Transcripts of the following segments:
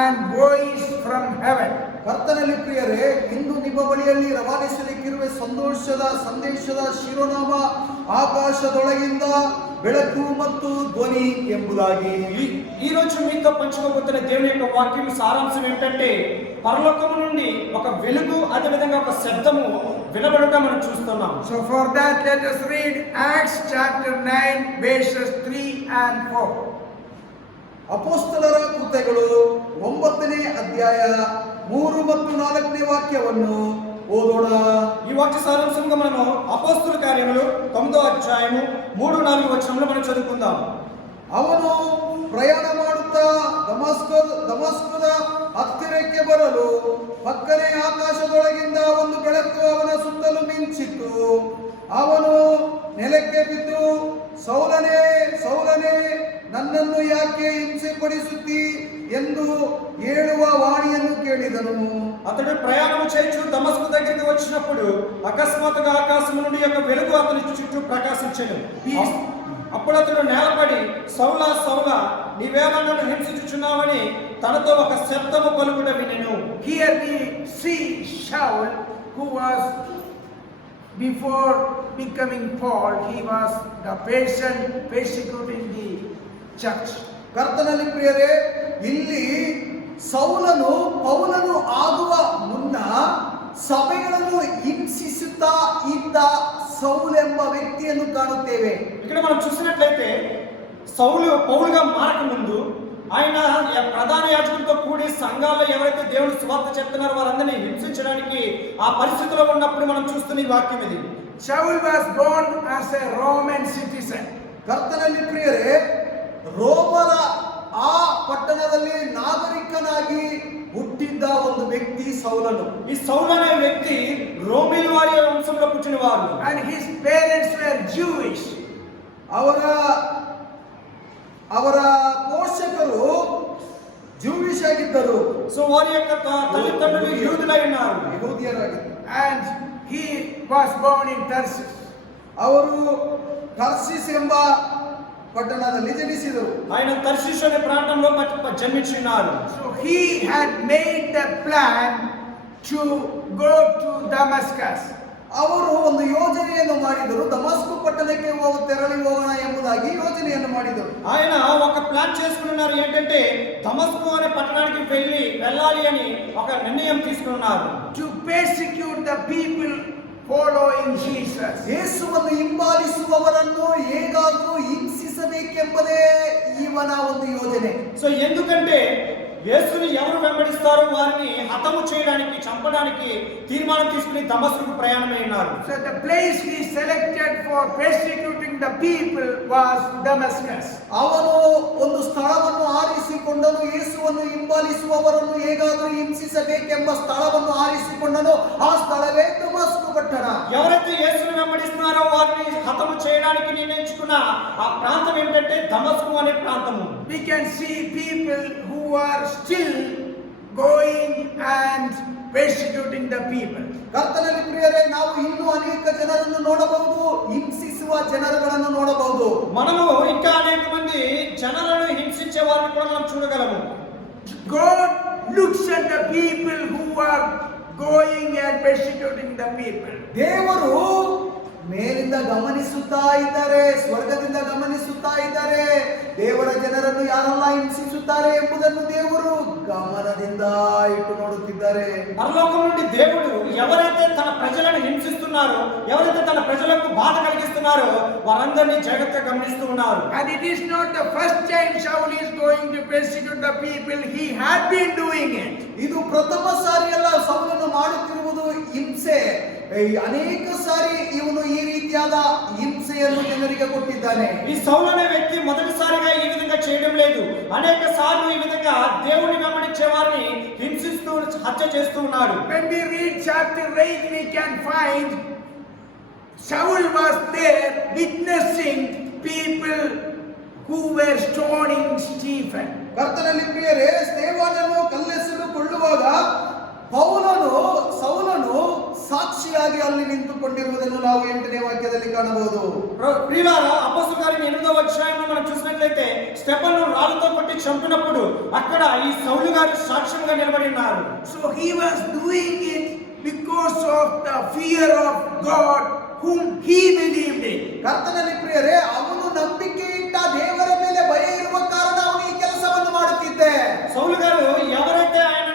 and voice from heaven. ಕರ್ತನಲ್ಲಿ ಪ್ರಿಯರೇ, ಇಂದು ನಿಮ್ಮ ಬಳಿಯಲ್ಲಿ ರವಾನಿಸಲಿಕ್ಕಿರುವ ಸಂತೋಷದ ಸಂದೇಶದ ಶಿರೋನಾಮ ಆಕಾಶದೊಳಗಿಂದ ಬೆಳಕು ಮತ್ತು ಧ್ವನಿ ಎಂಬುದಾಗಿ. ఈ రోజు మీతో పంచుకోబోతున్న దేవుని యొక్క వాక్యం సారాంశం ఏమిటంటే, పరలోకము నుండి ఒక వెలుగు అదే విధంగా ఒక శబ్దము వినబడటం మనం చూస్తున్నాం. So for that let us read Acts chapter 9 verses 3 and 4. ಅಪೊಸ್ತಲರ ಕೃತ್ಯಗಳು 9ನೇ ಅಧ್ಯಾಯ 3 ಮತ್ತು 4ನೇ ವಾಕ್ಯವನ್ನು ಓದೋಣ. ఈ వాక్య సారాంశంగా మనం అపోస్తలుల కార్యములు 9వ అధ్యాయము 3-4 వచనంలో మనం చదువుకుందాం. ಅವನು ಪ್ರಯಾಣ ಮಾಡುತ್ತಾ ದಮಸ್ಕದ ಹತ್ತಿರಕ್ಕೆ ಬರಲು ಪಕ್ಕನೆ ಆಕಾಶದೊಳಗಿಂದ ಒಂದು ಬೆಳಕು ಅವನ ಸುತ್ತಲೂ ಮಿಂಚಿತು. ಅವನು ನೆಲಕ್ಕೆ ಬಿದ್ದು, ಸೌಲನೇ ಸೌಲನೇ, ನನ್ನನ್ನು ಯಾಕೆ ಹಿಂಸೆಪಡಿಸುತ್ತಿ ಎಂದು ಹೇಳುವ ವಾಣಿಯನ್ನು ಕೇಳಿದನು. అతడు ప్రయాణం చేయుచు దమస్కు దగ్గరికి వచ్చినప్పుడు అకస్మాత్తుగా ఆకాశం నుండి ఒక వెలుగు అతని చుట్టూ ప్రకాశించెను. అప్పుడు అతడు నేలపడి, సౌలా సౌలా, నీవేలా నన్ను హింసించుచున్నావని తనతో ఒక శబ్దము పలుకుట వినెను. Here we see Saul, who was before becoming Paul, he was the person persecuting the church. ಕರ್ತನಲ್ಲಿ ಪ್ರಿಯರೇ, ಇಲ್ಲಿ ಸೌಲನು ಪೌಲನು ಆಗುವ ಮುನ್ನ ಸಭೆಗಳನ್ನು ಹಿಂಸಿಸುತ್ತಾ ಇದ್ದ ಸೌಲ್ ಎಂಬ ವ್ಯಕ್ತಿಯನ್ನು ಕಾಣುತ್ತೇವೆ. ఇక్కడ మనం చూసినట్లయితే సౌలు పౌలుగా మారక ముందు ఆయన ప్రధాన యాజకులతో కూడి సంఘాల్లో ఎవరైతే దేవుని సువార్త చెప్తున్నారో వారందరినీ హింసించడానికి ఆ పరిస్థితిలో ఉన్నప్పుడు మనం చూస్తున్న ఈ వాక్యం ఇది. Saul was born as a Roman citizen. ಕರ್ತನಲ್ಲಿ ಪ್ರಿಯರೇ, ರೋಮರ ಆ ಪಟ್ಟಣದಲ್ಲಿ ನಾಗರಿಕನಾಗಿ ಹುಟ್ಟಿದ್ದ ಒಂದು ವ್ಯಕ್ತಿ ಸೌಲನು. ఈ సౌలు అనే వ్యక్తి రోమిల వారి వంశంలో పుట్టినవాడు. And his parents were Jewish. ಅವರ ಪೋಷಕರು ಜೂವಿಶ್ ಆಗಿದ್ದರು. సో వారి యొక్క తల్లిదండ్రులు యూదులై ఉన్నారు, ಯಹೂದಿಯರಾಗಿದ್ದರು. And he was born in Tarsus. ಅವರು ಟರ್ಸಿಸ್ ಎಂಬ ಪಟ್ಟಣದಲ್ಲಿ ಜನಿಸಿದರು. ఆయన తర్షీషు అనే ప్రాంతంలో జన్మించినారు. So he had made the plan to go to Damascus. ಅವರು ಒಂದು ಯೋಜನೆಯನ್ನು ಮಾಡಿದರು. ದಮಸ್ಕು ಪಟ್ಟಣಕ್ಕೆ ತೆರಳಿ ಹೋಗೋಣ ಎಂಬುದಾಗಿ ಯೋಜನೆಯನ್ನು ಮಾಡಿದರು. ఆయన ఒక ప్లాన్ చేసుకున్నారు. ఏంటంటే దమస్కు అనే పట్టణానికి వెళ్ళాలి అని ఒక నిర్ణయం తీసుకున్నారు. To persecute the people following Jesus. ಯೇಸುವನ್ನು ಹಿಂಬಾಲಿಸುವವರನ್ನು ಹೇಗಾದರೂ ಹಿಂಸಿಸಬೇಕೆಂಬುದೇ ಇವನ ಒಂದು ಯೋಜನೆ. సో ఎందుకంటే యేసుని ఎవరు వెంబడిస్తారో వారిని హతము చేయడానికి, చంపడానికి తీర్మానం తీసుకుని దమస్కుకు ప్రయాణమైనారు. So the place he selected for persecuting the people was Damascus. ಅವನು ಒಂದು ಸ್ಥಳವನ್ನು ಆರಿಸಿಕೊಂಡನು. ಯೇಸುವನ್ನು ಹಿಂಬಾಲಿಸುವವರನ್ನು ಹೇಗಾದರೂ ಹಿಂಸಿಸಬೇಕೆಂಬ ಸ್ಥಳವನ್ನು ಆರಿಸಿಕೊಂಡನು. ಆ ಸ್ಥಳವೇ ದಮಸ್ಕು ಪಟ್ಟಣ. ఎవరైతే యేసుని వెంబడిస్తున్నారో వారిని హతము చేయడానికి నిర్ణయించుకున్న ఆ ప్రాంతం ఏంటంటే దమస్కు అనే ప్రాంతము. We can see people who are still going and persecuting the people. ಕರ್ತನಲ್ಲಿ ಪ್ರಿಯರೇ, ನಾವು ಇನ್ನೂ ಅನೇಕ ಜನರನ್ನು ನೋಡಬಹುದು, ಹಿಂಸಿಸುವ ಜನರುಗಳನ್ನು ನೋಡಬಹುದು. మనము ఇంకా అనేక మంది జనాలను హింసించే వారిని కూడా మనం చూడగలము. God looks at the people who are going and persecuting the people. ದೇವರು ಮೇಲಿಂದ ಗಮನಿಸುತ್ತಾ ಇದ್ದಾರೆ, ಸ್ವರ್ಗದಿಂದ ಗಮನಿಸುತ್ತಾ ಇದ್ದಾರೆ. ದೇವರ ಜನರನ್ನು ಯಾರೆಲ್ಲ ಹಿಂಸಿಸುತ್ತಾರೆ ಎಂಬುದನ್ನು ದೇವರು ಗಮನದಿಂದ ಇಟ್ಟು ನೋಡುತ್ತಿದ್ದಾರೆ. పరలోకం నుండి దేవుడు ఎవరైతే తన ప్రజలను హింసిస్తున్నారో, ఎవరైతే తన ప్రజలకు బాధ కలిగిస్తున్నారో వారందరినీ జాగ్రత్తగా గమనిస్తూ ఉన్నారు. And it is not the first time Saul is going to persecute the people. He had been doing it. ಇದು ಪ್ರಥಮ ಸಾರಿ ಅಲ್ಲ ಸೌಲನು ಮಾಡುತ್ತಿರುವುದು ಹಿಂಸೆ. ಅನೇಕ ಸಾರಿ ಇವನು ಈ ರೀತಿಯಾದ ಹಿಂಸೆಯನ್ನು ಜನರಿಗೆ ಕೊಟ್ಟಿದ್ದಾನೆ. ఈ సౌలు అనే వ్యక్తి మొదటిసారిగా ఈ విధంగా చేయడం లేదు. అనేక సార్లు ఈ విధంగా దేవుని వెంబడించే వారిని హింసిస్తూ హత్య చేస్తూ ఉన్నాడు. When we read chapter 8, we can find Saul was there witnessing people who were stoning Stephen. ಕರ್ತನಲ್ಲಿ ಪ್ರಿಯರೇ, ಸ್ತೆಫನನನ್ನು ಕಲ್ಲೆಸೆದು ಕೊಳ್ಳುವಾಗ ಸೌಲನು ಸಾಕ್ಷಿಯಾಗಿ ಅಲ್ಲಿ ನಿಂತುಕೊಂಡಿರುವುದನ್ನು ನಾವು 8ನೇ ವಾಕ್ಯದಲ್ಲಿ ಕಾಣಬಹುದು. ప్రియులారా అపొస్తలుల కార్యం 8వ అధ్యాయంలో మనం చూసినట్లయితే స్టెఫెను రాళ్ళతో కొట్టి చంపినప్పుడు అక్కడ ఈ సౌలు గారు సాక్ష్యంగా నిలబడి ఉన్నారు. So he was doing it because of the fear of God whom he believed in. ಕರ್ತನಲ್ಲಿ ಪ್ರಿಯರೇ, ಅವನು ನಂಬಿಕೆ ಇಟ್ಟ ದೇವರ ಮೇಲೆ ಭಯ ಇರುವ ಕಾರಣ ಅವನು ಈ ಕೆಲಸವನ್ನು ಮಾಡುತ್ತಿದ್ದೆ. సౌలు గారు ఎవరైతే ఆయన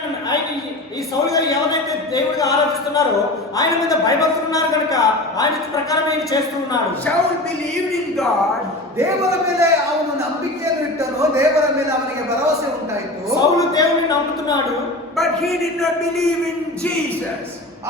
ఈ సౌలు గారు ఎవరైతే దేవుడిగా ఆరాధిస్తున్నారో ఆయన మీద భయభక్తులు ఉన్నారు కనుక ఆయన ప్రకారం ఆయన చేస్తూ ఉన్నాడు. Saul believed in God. ದೇವರ ಮೇಲೆ ಅವನು ನಂಬಿಕೆಯನ್ನು ಇಟ್ಟನು, ದೇವರ ಮೇಲೆ ಅವನಿಗೆ ಭರವಸೆ ಉಂಟಾಯಿತು. సౌలు దేవుడిని నమ్ముతున్నాడు, But he did not believe in Jesus.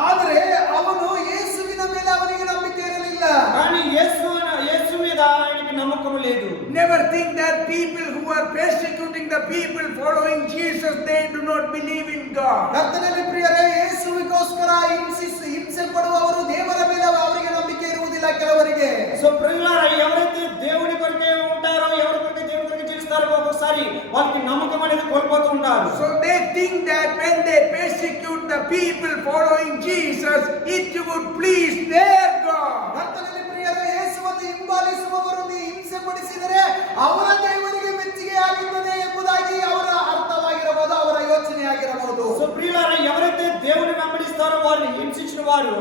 ಆದರೆ ಅವನು ಯೇಸುವಿನ ಮೇಲೆ ಅವನಿಗೆ ನಂಬಿಕೆ ಇರಲಿಲ್ಲ. కానీ యేసు మీద ఆయనకి నమ్మకం లేదు. Never think that people who are persecuting the people following Jesus, they do not believe in God. ಕರ್ತನಲ್ಲಿ ಪ್ರಿಯರೇ, ಯೇಸುವಿಗೋಸ್ಕರ ಹಿಂಸೆ ಪಡುವವರು ದೇವರ ಮೇಲೆ ಅವರಿಗೆ ನಂಬಿಕೆ ಇರುವುದಿಲ್ಲ ಕೆಲವರಿಗೆ. సో ప్రియులారా, ఎవరైతే దేవుని కొరకే ఉంటారో, ఎవరి కొరకే దేవుని కొరకే జీవిస్తారో ఒక్కొక్కసారి వాళ్ళకి నమ్మకం అనేది కోల్పోతూ ఉంటారు. So they think that when they persecute the people following Jesus, it would please their God. ಕರ್ತನಲ್ಲಿ ಪ್ರಿಯರೇ, ಯೇಸುವನ್ನು ಹಿಂಬಾಲಿಸುವವರು ಹಿಂಸೆ ಪಡಿಸಿದರೆ ಅವರ ದೇವರಿಗೆ ಮೆಚ್ಚುಗೆ ಆಗುತ್ತದೆ ಎಂಬುದಾಗಿ ಅವರ ಅರ್ಥವಾಗಿರಬಹುದು, ಅವರ ಯೋಚನೆ ಆಗಿರಬಹುದು. సో ప్రియులారా, ఎవరైతే దేవుని వెంబడిస్తారో వారిని హింసించిన వారు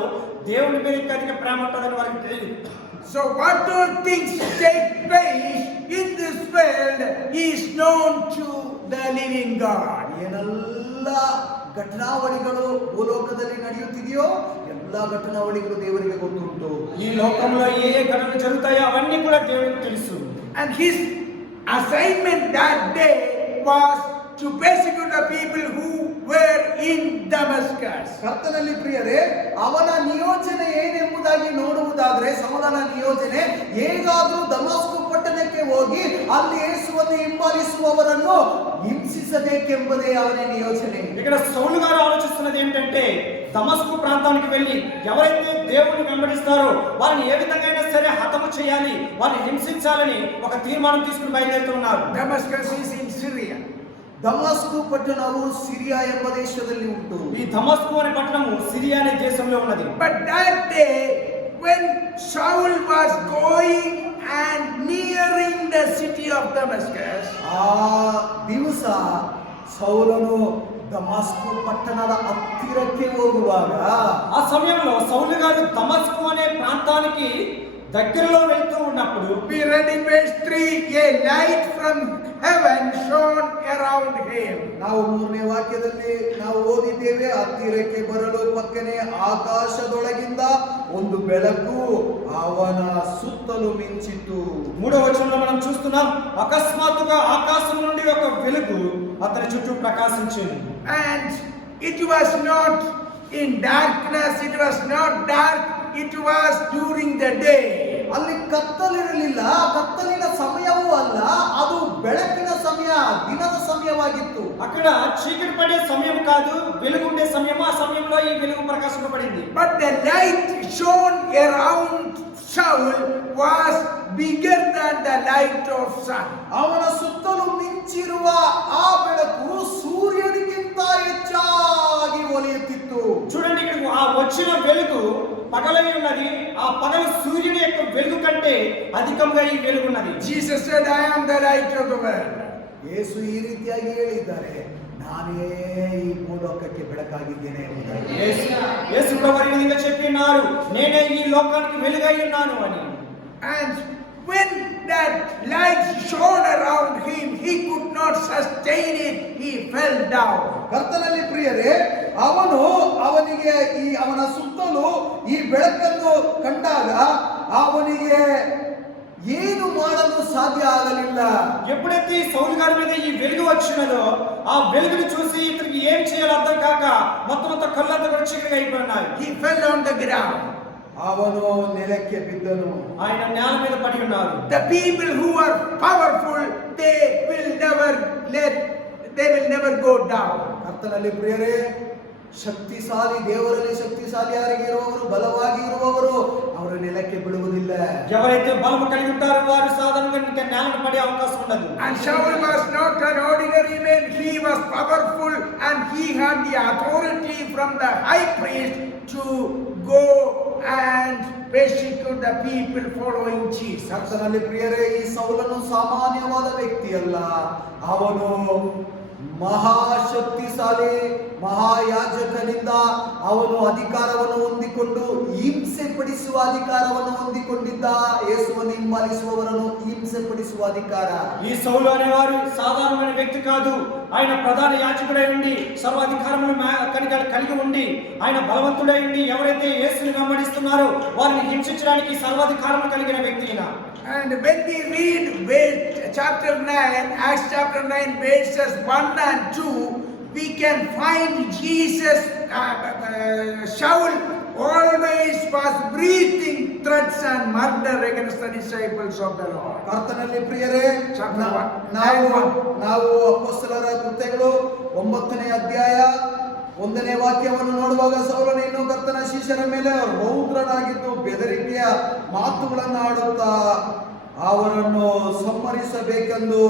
దేవుని మీద అధిక ప్రేమ ఉంటుందని వారికి తెలియదు. So what all things take place in this world is known to the living God. ಏನೆಲ್ಲ ಘಟನಾವಳಿಗಳು ಭೂಲೋಕದಲ್ಲಿ ನಡೆಯುತ್ತಿದೆಯೋ ಎಲ್ಲ ಘಟನಾವಳಿಗಳು ದೇವರಿಗೆ ಗೊತ್ತುಂಟು. ఈ లోకంలో ఏ ఘటనలు జరుగుతాయో అవన్నీ కూడా దేవునికి తెలుసు. And his assignment that day was to persecute the people who were in Damascus. ಕರ್ತನಲ್ಲಿ ಪ್ರಿಯರೇ, ಅವನ ನಿಯೋಜನೆ ಏನೆಂಬುದಾಗಿ ನೋಡುವುದಾದರೆ, ಸೌಲನ ನಿಯೋಜನೆ ಹೇಗಾದರೂ ದಮಸ್ಕು ಪಟ್ಟಣಕ್ಕೆ ಹೋಗಿ ಅಲ್ಲಿ ಯೇಸುವನ್ನು ಹಿಂಬಾಲಿಸುವವರನ್ನು ಹಿಂಸಿಸಬೇಕೆಂಬುದೇ ಅವನ ನಿಯೋಜನೆ. ఇక్కడ సౌలు గారు ఆలోచిస్తున్నది ఏంటంటే, దమస్కు ప్రాంతానికి వెళ్ళి ఎవరైతే దేవుని వెంబడిస్తారో వారిని ఏ విధంగా సరే హతము చేయాలి, వారిని హింసించాలని ఒక తీర్మానం తీసుకుని బయలుదేరుతున్నారు. Damascus is in Syria. ದಮಸ್ಕು ಪಟ್ಟಣವು ಸಿರಿಯಾ ಎಂಬ ದೇಶದಲ್ಲಿ ಉಂಟು. ఈ దమస్కు అనే పట్టణము సిరియా అనే దేశంలో ఉన్నది. But that day when Saul was going and nearing the city of Damascus, ಆ ದಿವಸ ಸೌಲನು ದಮಸ್ಕು ಪಟ್ಟಣದ ಹತ್ತಿರಕ್ಕೆ ಹೋಗುವಾಗ, ఆ సమయంలో సౌలు గారు దమస్కు అనే ప్రాంతానికి దగ్గరలో వెళ్తూ ఉన్నప్పుడు we read in verse 3, a light from heaven shone around him. ನಾವು 3ನೇ ವಾಕ್ಯದಲ್ಲಿ ನಾವು ಓದಿದ್ದೇವೆ, ಹತ್ತಿರಕ್ಕೆ ಬರಲು ಪಕ್ಕನೆ ಆಕಾಶದೊಳಗಿಂದ ಒಂದು ಬೆಳಕು ಅವನ ಸುತ್ತಲೂ ಮಿಂಚಿತು. 3వ వచనంలో మనం చూస్తున్నాం, అకస్మాత్తుగా ఆకాశం నుండి ఒక వెలుగు అతని చుట్టూ ప్రకాశించింది. And it was not in darkness, it was not dark, it was during the day. ಅಲ್ಲಿ ಕತ್ತಲಿರಲಿಲ್ಲ, ಕತ್ತಲಿನ ಸಮಯವೂ ಅಲ್ಲ, ಅದು ಬೆಳಕಿನ ಸಮಯ, ದಿನದ ಸಮಯವಾಗಿತ್ತು. అక్కడ చీకటి పడే సమయం కాదు, వెలుగు ఉండే సమయం. ఆ సమయంలో ఈ వెలుగు ప్రకాశింపబడింది. But the light shone around Saul was bigger than the light of sun. ಅವನ ಸುತ್ತಲೂ ಮಿಂಚಿರುವ ಆ ಬೆಳಕು ಸೂರ್ಯನಿಗಿಂತ ಹೆಚ್ಚಾಗಿ ಹೊಳೆಯುತ್ತಿತ್ತು. చూడండి, ఇక్కడ ఆ వచ్చిన వెలుగు పగలై ఉన్నది. ఆ పగలు సూర్యుని యొక్క వెలుగు కంటే అధికంగా ఈ వెలుగు ఉన్నది. Jesus said, I am the light of the world. ಯೇಸು ಈ ರೀತಿಯಾಗಿ ಹೇಳಿದ್ದಾರೆ, ನಾನೇ ಈ ಭೂಲೋಕಕ್ಕೆ ಬೆಳಕಾಗಿದ್ದೇನೆ ಎಂಬುದಾಗಿ. యేసు ప్రభువు ఈ విధంగా చెప్పినారు, నేనే ఈ లోకానికి వెలుగై ఉన్నాను అని. And when that light shone around him, he could not sustain it, he fell down. ಕರ್ತನಲ್ಲಿ ಪ್ರಿಯರೇ, ಅವನಿಗೆ ಅವನ ಸುತ್ತಲೂ ಈ ಬೆಳಕನ್ನು ಕಂಡಾಗ ಅವನಿಗೆ ಏನು ಮಾಡಲು ಸಾಧ್ಯ ಆಗಲಿಲ್ಲ. ఎప్పుడైతే ఈ సౌలు గారి మీద ఈ వెలుగు వచ్చినదో ఆ వెలుగుని చూసి ఇతనికి ఏం చేయాలో అర్థం కాక మొత్తం కళ్ళంతా కూడా చీకటిగా అయిపోయినాయి. He fell on the ground. ಅವನು ನೆಲಕ್ಕೆ ಬಿದ್ದನು. ఆయన నేల మీద పడి ఉన్నారు. The people who are powerful, they will never go down. ಕರ್ತನಲ್ಲಿ ಪ್ರಿಯರೇ, ಶಕ್ತಿಶಾಲಿ, ದೇವರಲ್ಲಿ ಶಕ್ತಿಶಾಲಿಯಾಗಿ ಇರುವವರು, ಬಲವಾಗಿ ಇರುವವರು ಅವರು ನೆಲಕ್ಕೆ ಬೀಳುವುದಿಲ್ಲ. ఎవరైతే బలము కలిగి ఉంటారో వారు సాధారణంగా నేలను పడే అవకాశం ఉండదు. And Saul was not an ordinary man, he was powerful and he had the authority from the high priest to go and persecute the people following Jesus. ಕರ್ತನಲ್ಲಿ ಪ್ರಿಯರೇ, ಈ ಸೌಲನು ಸಾಮಾನ್ಯವಾದ ವ್ಯಕ್ತಿ ಅಲ್ಲ. ಅವನು ಮಹಾಶಕ್ತಿಶಾಲಿ ಮಹಾಯಾಜಕನಿಂದ ಅವನು ಅಧಿಕಾರವನ್ನು ಹೊಂದಿಕೊಂಡು ಹಿಂಸೆ ಪಡಿಸುವ ಅಧಿಕಾರವನ್ನು ಹೊಂದಿಕೊಂಡಿದ್ದ. ಯೇಸುವನ್ನು ಹಿಂಬಾಲಿಸುವವರನ್ನು ಹಿಂಸೆ ಪಡಿಸುವ ಅಧಿಕಾರ. ఈ సౌలు అనేవారు సాధారణమైన వ్యక్తి కాదు. ఆయన ప్రధాన యాజకుడై ఉండి సర్వాధికారమును కలిగి ఉండి ఆయన బలవంతుడై ఉండి ఎవరైతే యేసుని వెంబడిస్తున్నారో వారిని హింసించడానికి సర్వాధికారం కలిగిన వ్యక్తి ఈయన. And when we read chapter 9, Acts chapter 9 verses 1 and 2, we can find Jesus, Saul always was breathing threats and murder against the disciples of the Lord. ಕರ್ತನಲ್ಲಿ ಪ್ರಿಯರೇ, Chapter 1. ನಾವು ಅಪೊಸ್ತಲರ ಕೃತ್ಯಗಳು 9ನೇ ಅಧ್ಯಾಯ 1ನೇ ವಾಕ್ಯವನ್ನು ನೋಡುವಾಗ ಸೌಲನು ಇನ್ನೂ ಕರ್ತನ ಶಿಷ್ಯರ ಮೇಲೆ ರೌದ್ರನಾಗಿದ್ದು ಬೆದರಿಕೆಯ ಮಾತುಗಳನ್ನು ಆಡುತ್ತಾ ಅವರನ್ನು ಸಂಹರಿಸಬೇಕೆಂದು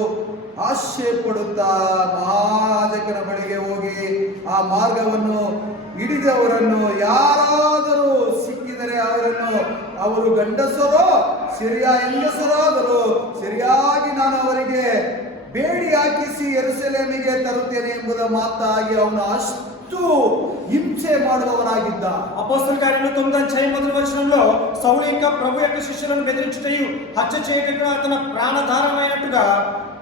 ಆಶೆ ಪಡುತ್ತಾ ಮಹಾಯಾಜಕನ ಬಳಿಗೆ ಹೋಗಿ ಆ ಮಾರ್ಗವನ್ನು ಹಿಡಿದವರನ್ನು ಯಾರಾದರೂ ಸಿಕ್ಕಿದರೆ ಅವರು ಗಂಡಸರೋ ಹೆಂಗಸರಾದರೂ ಸರಿಯಾಗಿ ನಾನು ಅವರಿಗೆ ಬೇಡಿ ಹಾಕಿಸಿ ಯೆರೂಸಲೇಮಿಗೆ ತರುತ್ತೇನೆ ಎಂಬುದ ಮಾತಾಗಿ ಅವನು ಅಷ್ಟು ಹಿಂಸೆ ಮಾಡುವವನಾಗಿದ್ದ. అపోస్తలుల కార్యములు 9వ అధ్యాయం 1వ వచనంలో సౌలు ఇంకా ప్రభు యొక్క శిష్యులను బెదిరించుటయు హత్య చేయకుండా అతని ప్రాణధారమైనట్టుగా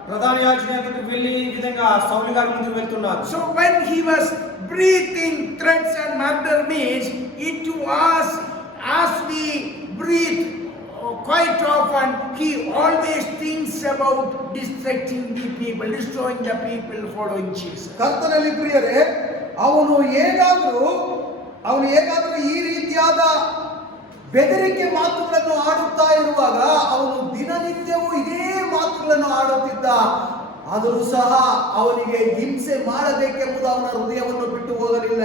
ప్రధాన యాజకుడికి వెళ్ళి ఈ విధంగా సౌలు గారి ముందుకు వెళ్తున్నారు. So when he was breathing threats and murder means it was, as we breathe quite often, he always thinks about destroying the people following Jesus. ಕರ್ತನಲ್ಲಿ ಪ್ರಿಯರೇ, ಅವನು ಹೇಗಾದರೂ ಈ ರೀತಿಯಾದ ಬೆದರಿಕೆ ಮಾತುಗಳನ್ನು ಆಡುತ್ತಾ ಇರುವಾಗ ಅವನು ದಿನನಿತ್ಯವೂ ಇದೇ ಮಾತುಗಳನ್ನು ಆಡುತ್ತಿದ್ದ. ಆದರೂ ಸಹ ಅವನಿಗೆ ಹಿಂಸೆ ಮಾಡಬೇಕೆಂಬುದು ಅವನ ಹೃದಯವನ್ನು ಬಿಟ್ಟು ಹೋಗಲಿಲ್ಲ.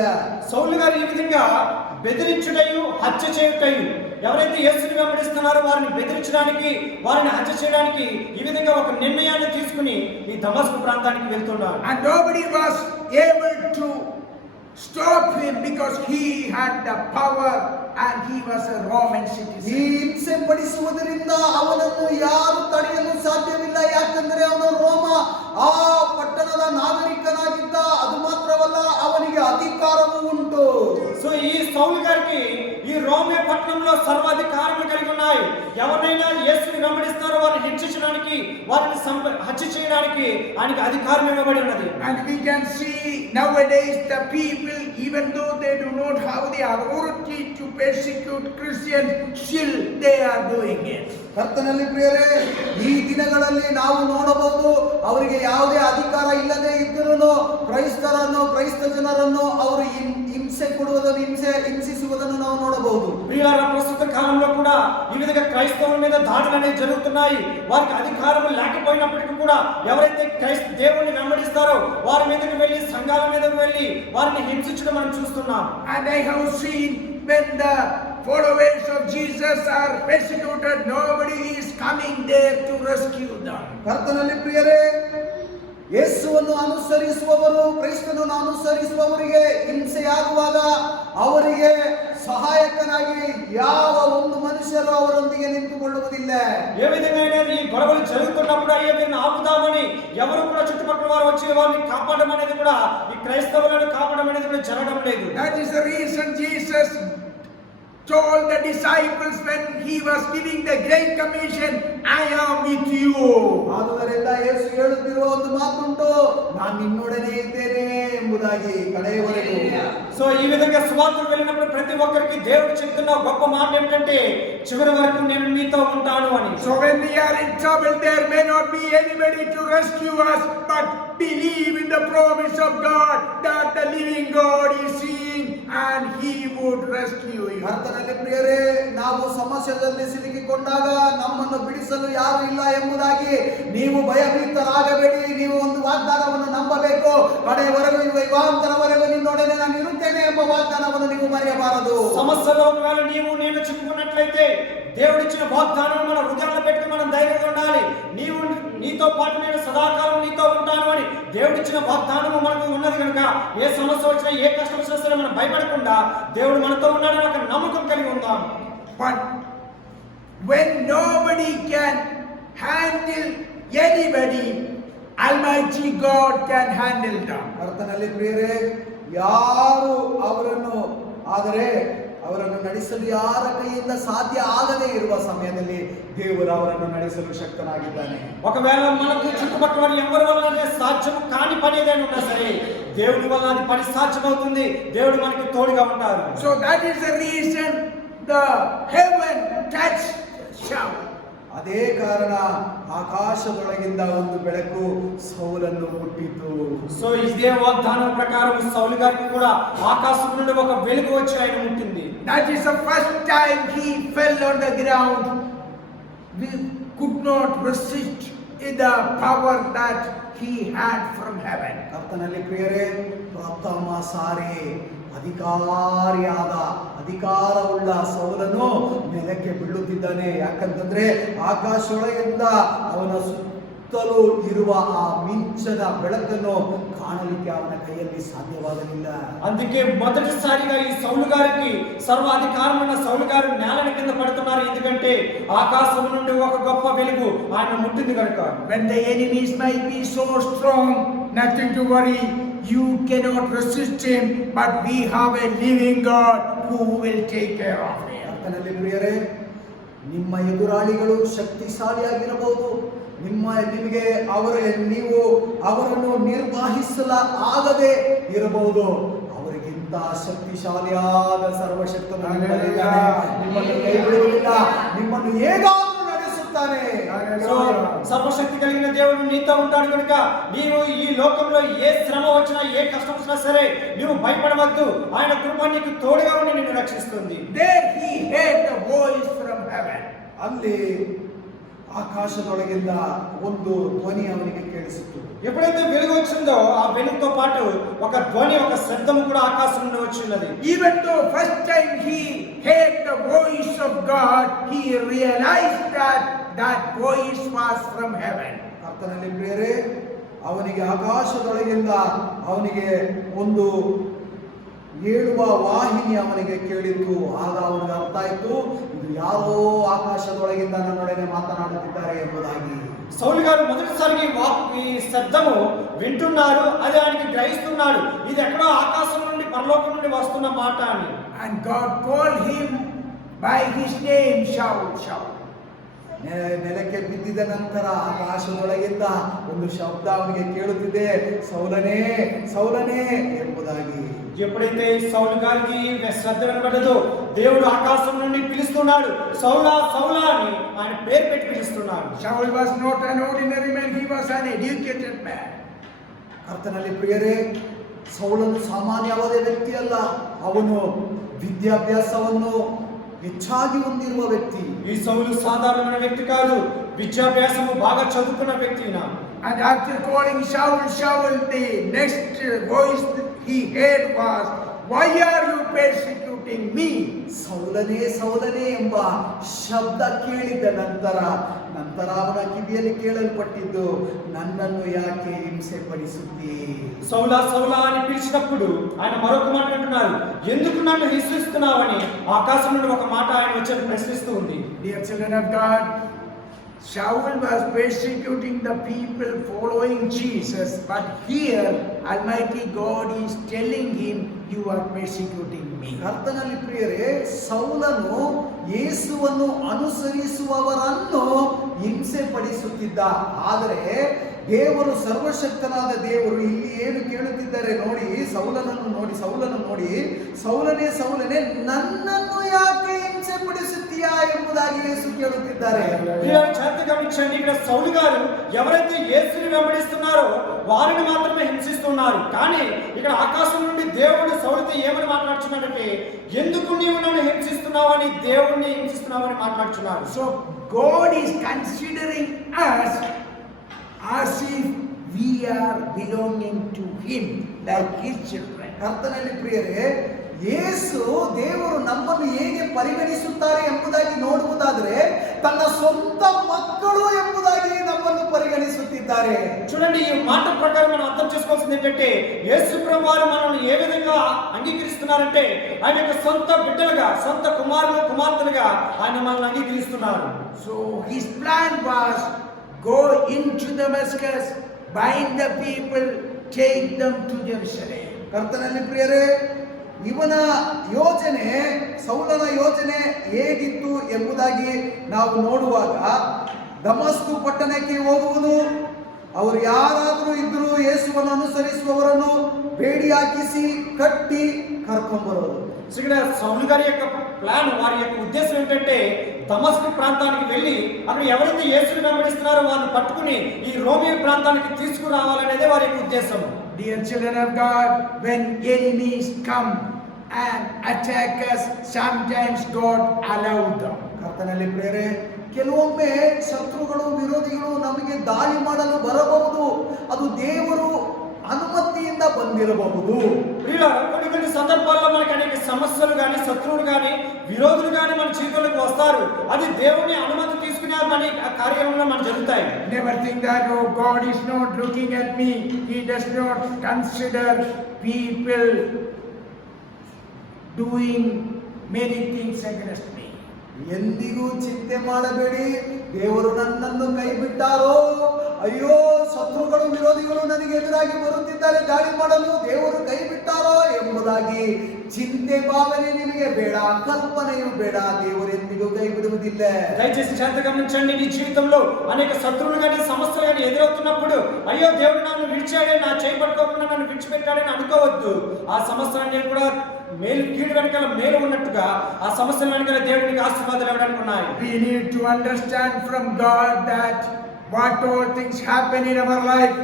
సౌలు గారు ఈ విధంగా బెదిరించుటయు హత్య చేయుటయు ఎవరైతే యేసుని వెంబడిస్తున్నారో వారిని బెదిరించడానికి వారిని హత్య చేయడానికి ఈ విధంగా ఒక నిర్ణయాన్ని తీసుకుని ఈ దమస్కు ప్రాంతానికి వెళ్తున్నారు. And nobody was able to stop him because he had the power and he was a Roman ಈ citizen. ಹಿಂಸೆ ಪಡಿಸುವುದರಿಂದ ಅವನನ್ನು ಯಾರು ತಡೆಯಲು ಸಾಧ್ಯವಿಲ್ಲ. ಯಾಕಂದರೆ ಅವನು ರೋಮ ಆ ಪಟ್ಟಣದ ನಾಗರಿಕನಾಗಿದ್ದ. ಅದು ಮಾತ್ರವಲ್ಲ, ಅವನಿಗೆ ಅಧಿಕಾರವೂ ಉಂಟು. సో ఈ సౌలు గారికి ఈ రోమే పట్టణంలో సర్వాధికారములు కలిగి ఉన్నాయి. ఎవరైనా యేసుని వెంబడిస్తారో వారిని హింసించడానికి వారిని హత్య చేయడానికి ఆయనకి అధికారం ఇవ్వబడి ఉన్నది. And we can see nowadays the people, even though they do not have the authority to persecute Christians, still they are doing it. ಕರ್ತನಲ್ಲಿ ಪ್ರಿಯರೇ, ಈ ದಿನಗಳಲ್ಲಿ ನಾವು ನೋಡಬಹುದು, ಅವರಿಗೆ ಯಾವುದೇ ಅಧಿಕಾರ ಇಲ್ಲದೆ ಇದ್ದರೂ ಕ್ರೈಸ್ತ ಜನರನ್ನು ಅವರು ಹಿಂಸಿಸುವುದನ್ನು ನಾವು ನೋಡಬಹುದು. ప్రియులారా, ప్రస్తుత కాలంలో కూడా ఈ విధంగా క్రైస్తవుల మీద దాడులు అనేవి జరుగుతున్నాయి. వారికి అధికారం లేకపోయినప్పటికీ కూడా ఎవరైతే దేవుణ్ణి వెంబడిస్తారో వారి మీదకి వెళ్ళి సంఘాల మీదకి వెళ్ళి వారిని హింసించడం మనం చూస్తున్నాం. And I have seen when the followers of Jesus are persecuted, nobody is coming there to rescue them. ಕರ್ತನಲ್ಲಿ ಪ್ರಿಯರೇ, ಯೇಸುವನ್ನು ಅನುಸರಿಸುವವರು, ಕ್ರೈಸ್ತನನ್ನು ಅನುಸರಿಸುವವರಿಗೆ ಹಿಂಸೆಯಾಗುವಾಗ ಅವರಿಗೆ ಸಹಾಯಕನಾಗಿ ಯಾವ ಒಂದು ಮನುಷ್ಯರು ಅವರೊಂದಿಗೆ ನಿಂತುಕೊಳ್ಳುವುದಿಲ್ಲ. ఏ విధంగా ఈ గొడవలు జరుగుతున్నప్పుడు అయ్యేదైనా ఆపుదామని ఎవరు కూడా చుట్టుపక్కల వారు వచ్చి వారిని కాపాడడం అనేది కూడా ఈ క్రైస్తవులను కాపాడడం అనేది కూడా జరగడం లేదు. That is the reason Jesus told the disciples when he was giving the great commission, I am with you. ಆದುದರಿಂದ ಯೇಸು ಹೇಳುತ್ತಿರುವ ಒಂದು ಮಾತುಂಟು, ನಾನು ನಿನ್ನೊಡನೆ ಇದ್ದೇನೆ ಎಂಬುದಾಗಿ ಕಡೆಯವರೆಗೂ. సో ఈ విధంగా సువార్తకు వెళ్ళినప్పుడు ప్రతి ఒక్కరికి దేవుడు చెప్తున్న గొప్ప మాట ఏమిటంటే చివరి వరకు నేను మీతో ఉంటాను అని. So when we are in trouble, there may not be anybody to rescue us, but believe in the promise of God that the living God is seeing and he would rescue you. ಕರ್ತನಲ್ಲಿ ಪ್ರಿಯರೇ, ನಾವು ಸಮಸ್ಯೆಯಲ್ಲಿ ಸಿಲುಕಿಕೊಂಡಾಗ ನಮ್ಮನ್ನು ಬಿಡಿಸಲು ಯಾರು ಇಲ್ಲ ಎಂಬುದಾಗಿ ನೀವು ಭಯಭೀತರಾಗಬೇಡಿ. ನೀವು ಒಂದು ವಾಗ್ದಾನವನ್ನು ನಂಬಬೇಕು. ಕಡೆಯವರೆಗೂ ಯುಗಾಂತರವರೆಗೂ ನಿನ್ನೊಡನೆ ನಾನು ಇರುತ್ತೇನೆ ಎಂಬ ವಾಗ್ದಾನವನ್ನು ನೀವು ಮರೆಯಬಾರದು. సమస్యలో ఒకవేళ నీవు నేను చిక్కుకున్నట్లయితే దేవుడిచ్చిన వాగ్దానం మన హృదయంలో పెట్టుకుని మనం ధైర్యంగా ఉండాలి. నీతో పాటు నేను సదాకాలం నీతో ఉంటాను అని దేవుడిచ్చిన వాగ్దానము మనకు ఉన్నది కనుక ఏ సమస్య వచ్చినా ఏ కష్టం వచ్చినా సరే మనం భయపడకుండా దేవుడు మనతో ఉన్నాడని ఒక నమ్మకం కలిగి ఉందాం. But when nobody can handle anybody, Almighty God can handle them. ಕರ್ತನಲ್ಲಿ ಪ್ರಿಯರೇ, ಯಾರು ಅವರನ್ನು ನಡೆಸಲು ಯಾರ ಕೈಯಿಂದ ಸಾಧ್ಯ ಆಗದೇ ಇರುವ ಸಮಯದಲ್ಲಿ ದೇವರು ಅವರನ್ನು ನಡೆಸಲು ಶಕ್ತನಾಗಿದ್ದಾನೆ. ఒకవేళ మనకు చుట్టుపక్కల ఎవరి వల్ల సాధ్యం కాని పని ఏదైనా ఉన్నా సరే దేవుడి వల్ల అది పని సాధ్యమవుతుంది. దేవుడు మనకి తోడుగా ఉంటారు. So that is the reason the heaven touched Shaul. ಅದೇ ಕಾರಣ ಆಕಾಶದೊಳಗಿಂದ ಒಂದು ಬೆಳಕು ಸೌಲನ್ನು ಮುಟ್ಟಿತು. సో ఇదే వాగ్దానం ప్రకారం సౌలు గారికి కూడా ఆకాశం నుండి ఒక వెలుగు వచ్చి ఆయన ముట్టింది. That is the first time he fell on the ground. We could not resist the power that he had from heaven. ಕರ್ತನಲ್ಲಿ ಪ್ರಿಯರೇ, ಪ್ರಥಮ ಸಾರಿ ಅಧಿಕಾರವುಳ್ಳ ಸೌಲನು ನೆಲಕ್ಕೆ ಬೀಳುತ್ತಿದ್ದಾನೆ. ಯಾಕಂತಂದ್ರೆ ಆಕಾಶದೊಳಗಿಂದ ಅವನ ಸುತ್ತಲೂ ಇರುವ ಆ ಮಿಂಚದ ಬೆಳಕನ್ನು ಕಾಣಲಿಕ್ಕೆ ಅವನ ಕೈಯಲ್ಲಿ ಸಾಧ್ಯವಾಗಲಿಲ್ಲ. అందుకే మొదటిసారిగా ఈ సౌలు గారికి సర్వాధికారం ఉన్న సౌలు గారు నేల కింద పడుతున్నారు. ఎందుకంటే ఆకాశం నుండి ఒక గొప్ప వెలుగు ఆయన ముట్టింది కనుక. When the enemies might be so strong, nothing to worry. You cannot resist him, but we have a living God who will take care of him. ಕರ್ತನಲ್ಲಿ ಪ್ರಿಯರೇ, ನಿಮ್ಮ ಎದುರಾಳಿಗಳು ಶಕ್ತಿಶಾಲಿಯಾಗಿರಬಹುದು. ನಿಮಗೆ ನೀವು ಅವರನ್ನು ನಿರ್ವಹಿಸಲಾಗದೆ ಇರಬಹುದು. ಅವರಿಗಿಂತ ಶಕ್ತಿಶಾಲಿಯಾದ ಸರ್ವಶಕ್ತನು ನಿಮ್ಮನ್ನು ಕೈ ಬಿಡುವುದಿಲ್ಲ, ನಿಮ್ಮನ್ನು ಹೇಗಾದರೂ ನಡೆಸುತ್ತಾನೆ. సర్వశక్తి కలిగిన దేవుడు నీతో ఉంటాడు కనుక నీవు ఈ లోకంలో ఏ శ్రమ వచ్చినా ఏ కష్టం వచ్చినా సరే నీవు భయపడవద్దు. ఆయన కృప నీకు తోడుగా ఉండి నిన్ను రక్షిస్తుంది. There he heard the voice from heaven. ಅಲ್ಲಿ ఆకాశదొಳಗಿಂದ ಒಂದು ಧ್ವನಿ ಅವನಿಗೆ ಕೇಳಿಸಿತು. ఎప్పుడైతే వెలుగు వచ్చిందో ఆ వెలుగుతో పాటు ఒక ధ్వని, ఒక శబ్దము కూడా ఆకాశం నుండి వచ్చినది. Even though first time he heard the voice of God, he realized that voice was from heaven. ಕರ್ತನಲ್ಲಿ ಪ್ರಿಯರೇ, ಅವನಿಗೆ ಆಕಾಶದೊಳಗಿಂದ ಅವನಿಗೆ ಒಂದು ಹೇಳುವ ವಾಹಿನಿ ಅವನಿಗೆ ಕೇಳಿತು. ಆಗ ಅವನಿಗೆ ಅರ್ಥ ಆಯಿತು, ಇದು ಯಾರೋ ಆಕಾಶದೊಳಗಿಂದ ನನ್ನೊಡನೆ ಮಾತನಾಡುತ್ತಿದ್ದಾರೆ ಎಂಬುದಾಗಿ. సౌలు గారు మొదటిసారిగా ఈ శబ్దము వింటున్నారు, అది ఆయనకి గ్రహిస్తున్నాడు. ఇది ఎక్కడో ఆకాశం నుండి పరలోకం నుండి వస్తున్న మాట అని. And God called him by his name, Shaul, Shaul. ನೆಲಕ್ಕೆ ಬಿದ್ದಿದ ನಂತರ ಆಕಾಶದೊಳಗಿಂದ ಒಂದು ಶಬ್ದ ಅವನಿಗೆ ಕೇಳುತ್ತಿದೆ, ಸೌಲನೇ ಸೌಲನೇ ಎಂಬುದಾಗಿ. ఎప్పుడైతే సౌలు గారికి శ్రద్ధ వినబడ్డదో దేవుడు ఆకాశం నుండి పిలుస్తున్నాడు, సౌలా సౌలా అని ఆయన పేరు పెట్టి పిలుస్తున్నాడు. Shaul was not an ordinary man, he was an educated man. ಕರ್ತನಲ್ಲಿ ಪ್ರಿಯರೇ, ಸೌಲನು ಸಾಮಾನ್ಯವಾದ ವ್ಯಕ್ತಿ ಅಲ್ಲ. ಅವನು ವಿದ್ಯಾಭ್ಯಾಸವನ್ನು ಹೆಚ್ಚಾಗಿ ಹೊಂದಿರುವ ವ್ಯಕ್ತಿ. ఈ సౌలు సాధారణమైన వ్యక్తి కాదు, విద్యాభ్యాసము బాగా చదువుకున్న వ్యక్తినా. And after calling Shaul, Shaul, the next voice he heard was, why are you persecuting me? ಸೌಲನೇ ಸೌಲನೇ ಎಂಬ ಶಬ್ದ ಕೇಳಿದ ನಂತರ ಅವನ ಕಿವಿಯಲ್ಲಿ ಕೇಳಲ್ಪಟ್ಟಿದ್ದು, ನನ್ನನ್ನು ಯಾಕೆ ಹಿಂಸೆ ಪಡಿಸುತ್ತೀ? సౌలా సౌలా అని పిలిచినప్పుడు ఆయన మరొక మాట అంటున్నారు, ఎందుకు నన్ను హింసిస్తున్నావని ఆకాశం నుండి ఒక మాట ఆయన వచ్చి ప్రశ్నిస్తూ ఉంది. Dear children of God, Shaul was persecuting the people following Jesus, but here Almighty God is telling him, you are persecuting me. ಕರ್ತನಲ್ಲಿ ಪ್ರಿಯರೇ, ಸೌಲನು ಯೇಸುವನ್ನು ಅನುಸರಿಸುವವರನ್ನು ಹಿಂಸೆ ಪಡಿಸುತ್ತಿದ್ದ. ಆದರೆ ದೇವರು, ಸರ್ವಶಕ್ತನಾದ ದೇವರು ಇಲ್ಲಿ ಏನು ಕೇಳುತ್ತಿದ್ದಾರೆ ನೋಡಿ, ಸೌಲನನ್ನು ನೋಡಿ, ಸೌಲನೇ ಸೌಲನೇ ನನ್ನನ್ನು ಯಾಕೆ ಹಿಂಸೆ ಪಡಿಸುತ್ತೀಯಾ ಎಂಬುದಾಗಿ ಯೇಸು ಕೇಳುತ್ತಿದ್ದಾರೆ. గమనించండి, ఇక్కడ సౌలు గారు ఎవరైతే యేసుని వెంబడిస్తున్నారో వారిని మాత్రమే హింసిస్తున్నారు. కానీ ఇక్కడ ఆకాశం నుండి దేవుడు సౌలుతో ఏమని మాట్లాడుతున్నాడంటే, ఎందుకు నీవు నన్ను హింసిస్తున్నావని, దేవుడిని హింసిస్తున్నావని మాట్లాడుతున్నారు. So God is considering us as if we are belonging to him, like his children. ಕರ್ತನಲ್ಲಿ ಪ್ರಿಯರೇ, ಯೇಸು ದೇವರು ನಮ್ಮನ್ನು ಹೇಗೆ ಪರಿಗಣಿಸುತ್ತಾರೆ ಎಂಬುದಾಗಿ ನೋಡುವುದಾದರೆ ತನ್ನ ಸ್ವಂತ ಮಕ್ಕಳು ಎಂಬುದಾಗಿ నమ్మను పరిగణిస్తున్నారు. చూడండి ఈ మాట ప్రకారం మనం అర్థం చేసుకోవాల్సింది ఏంటంటే యేసు ప్రభువు వారు మనల్ని ఏ విధంగా అంగీకరిస్తున్నారంటే ఆయన యొక్క సొంత బిడ్డలుగా సొంత కుమారులు కుమార్తెలుగా ఆయన మనల్ని అంగీకరిస్తున్నారు. So his plan was go into Damascus, bind the people, take them to Jerusalem. ಕರ್ತನಲ್ಲಿ ಪ್ರಿಯರೇ, ಇವನ ಯೋಜನೆ ಸೌಲನ ಯೋಜನೆ ಹೇಗಿತ್ತು ಎಂಬುದಾಗಿ ನಾವು ನೋಡುವಾಗ ದಮಸ್ಕು ಪಟ್ಟಣಕ್ಕೆ ಹೋಗುವುದು, ಅವರು ಯಾರಾದರೂ ಇದ್ದರೂ ಯೇಸುವನ್ನು ಅನುಸರಿಸುವವರನ್ನು ಬೇಡಿ ಹಾಕಿಸಿ ಕಟ್ಟಿ ಕರ್ಕೊಂಡ್ಬರೋದು. ఇక్కడ సౌలు గారి యొక్క ప్లాన్, వారి యొక్క ఉద్దేశం ఏంటంటే దమస్కు ప్రాంతానికి వెళ్ళి అక్కడ ఎవరైతే యేసుని వెంబడిస్తున్నారో వారిని పట్టుకుని ఈ రోమియో ప్రాంతానికి తీసుకురావాలనేదే వారి యొక్క ఉద్దేశం. Dear children of God, when enemies come and attack us, sometimes God allows them. ಕರ್ತನಲ್ಲಿ ಪ್ರಿಯರೇ, ಕೆಲವೊಮ್ಮೆ ಶತ್ರುಗಳು ವಿರೋಧಿಗಳು ನಮಗೆ ದಾಳಿ ಮಾಡಲು ಬರಬಹುದು, ಅದು ದೇವರು అనుమతిಯಿಂದ ಬಂದಿರಬಹುದು. కొన్ని కొన్ని సందర్భాల్లో మనకి అనేక సమస్యలు గాని శత్రువులు గాని విరోధులు గాని మన జీవితంలోకి వస్తారు. అది దేవుని అనుమతి తీసుకునే మన కార్యాలలో మన జరుగుతాయి. Never think that oh God is not looking at me, he does not consider people doing many things against me. ಎಂದಿಗೂ ಚಿಂತೆ ಮಾಡಬೇಡಿ, ದೇವರು ನನ್ನನ್ನು ಕೈ ಬಿಟ್ಟಾರೋ, ಅಯ್ಯೋ ಶತ್ರುಗಳು ವಿರೋಧಿಗಳು ನನಗೆ ಎದುರಾಗಿ ಬರುತ್ತಿದ್ದಾರೆ ದಾಳಿ ಮಾಡಲು, ದೇವರು ಕೈ ಬಿಟ್ಟಾರೋ ಎಂಬುದಾಗಿ ಚಿಂತೆ ಭಾವನೆ ನಿಮಗೆ ಬೇಡ, ಕಲ್ಪನೆಯೂ ಬೇಡ. ದೇವರು ಎಂದಿಗೂ ಕೈ ಬಿಡುವುದಿಲ್ಲ. దయచేసి శ్రద్ధ గమనించండి. నీ జీవితంలో అనేక శత్రువులు కానీ సమస్యలు కానీ ఎదురవుతున్నప్పుడు అయ్యో దేవుడు నన్ను విడిచాడే, నా చేయి పట్టుకోకుండా నన్ను విడిచిపెట్టాడని అనుకోవద్దు. ఆ సమస్యలన్నీ కూడా మేలు కీడు వెనకాల మేలు ఉన్నట్టుగా ఆ సమస్యల వెనకాల దేవునికి ఆశీర్వాదాలు ఇవ్వడానికి ఉన్నాయి. We need to understand from God that what all things happen in our life,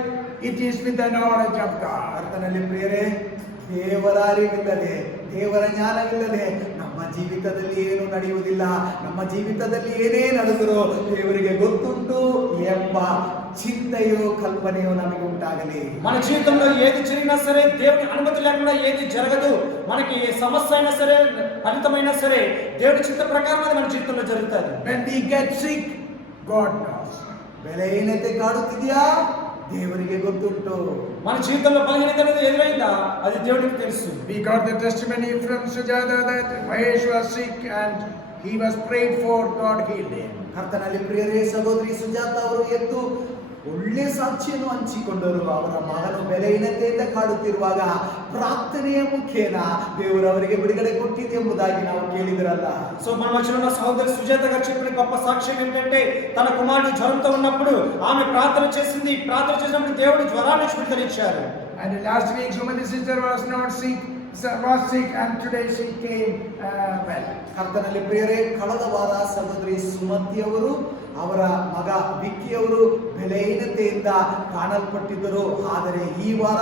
it is with the knowledge of God. ಕರ್ತನಲ್ಲಿ ಪ್ರಿಯರೇ, ದೇವರ ಅರಿವಿಲ್ಲದೆ ದೇವರ ಜ್ಞಾನವಿಲ್ಲದೆ ನಮ್ಮ ಜೀವಿತದಲ್ಲಿ ಏನು ನಡೆಯುವುದಿಲ್ಲ. ನಮ್ಮ ಜೀವಿತದಲ್ಲಿ ಏನೇ ನಡೆದರೂ ದೇವರಿಗೆ ಗೊತ್ತುಂಟು ಎಂಬ ಚಿಂತೆಯೋ ಕಲ್ಪನೆಯೋ ನಮಗೆ ಉಂಟಾಗಲಿ. మన జీవితంలో ఏది జరిగినా సరే దేవుని అనుమతి లేకుండా ఏది జరగదు. మనకి ఏ సమస్య అయినా సరే ఫలితమైనా సరే దేవుడి చిత్త ప్రకారం అది మన జీవితంలో జరుగుతుంది. When we get sick, God knows. ಬಲಹೀನತೆ ಕಾಡುತ್ತಿದೆಯಾ, ದೇವರಿಗೆ ಗೊತ್ತುಂಟು. మన జీవితంలో బలహీనత అనేది ఎదురైందా, అది దేవుడికి తెలుసు. We got the testimony from Sujata that Mahesh was sick and he was prayed for, God healed him. ಕರ್ತನಲ್ಲಿ ಪ್ರಿಯರೇ, ಸಹೋದರಿ ಸುಜಾತ ಅವರು ಎದ್ದು ಒಳ್ಳೆ ಸಾಕ್ಷಿಯನ್ನು ಹಂಚಿಕೊಂಡರು. ಅವರ ಮಗನು ಬಲಹೀನತೆಯಿಂದ ಕಾಡುತ್ತಿರುವಾಗ ಪ್ರಾರ್ಥನೆಯ ಮುಖೇನ ದೇವರು ಅವರಿಗೆ ಬಿಡುಗಡೆ ಕೊಟ್ಟಿದೆ ಎಂಬುದಾಗಿ ನಾವು ಕೇಳಿದ್ರಲ್ಲ. సో మన మధ్యలో ఉన్న సహోదరి సుజాత గారు చెప్పిన గొప్ప సాక్ష్యం ఏంటంటే తన కుమారుడు జ్వరంతో ఉన్నప్పుడు ఆమె ప్రార్థన చేసింది. ప్రార్థన చేసినప్పుడు దేవుడు జ్వరాన్ని విడుదలిచ్చారు. And last week Sumati sister was not sick, was sick and today she came well. ಕರ್ತನಲ್ಲಿ ಪ್ರಿಯರೇ, ಕಳೆದ ವಾರ ಸಹೋದರಿ ಸುಮತಿ ಅವರು ಅವರ ಮಗ ವಿಕ್ಕಿ ಅವರು ಬಲಹೀನತೆಯಿಂದ ಕಾಣಲ್ಪಟ್ಟಿದ್ದರು. ಆದರೆ ಈ ವಾರ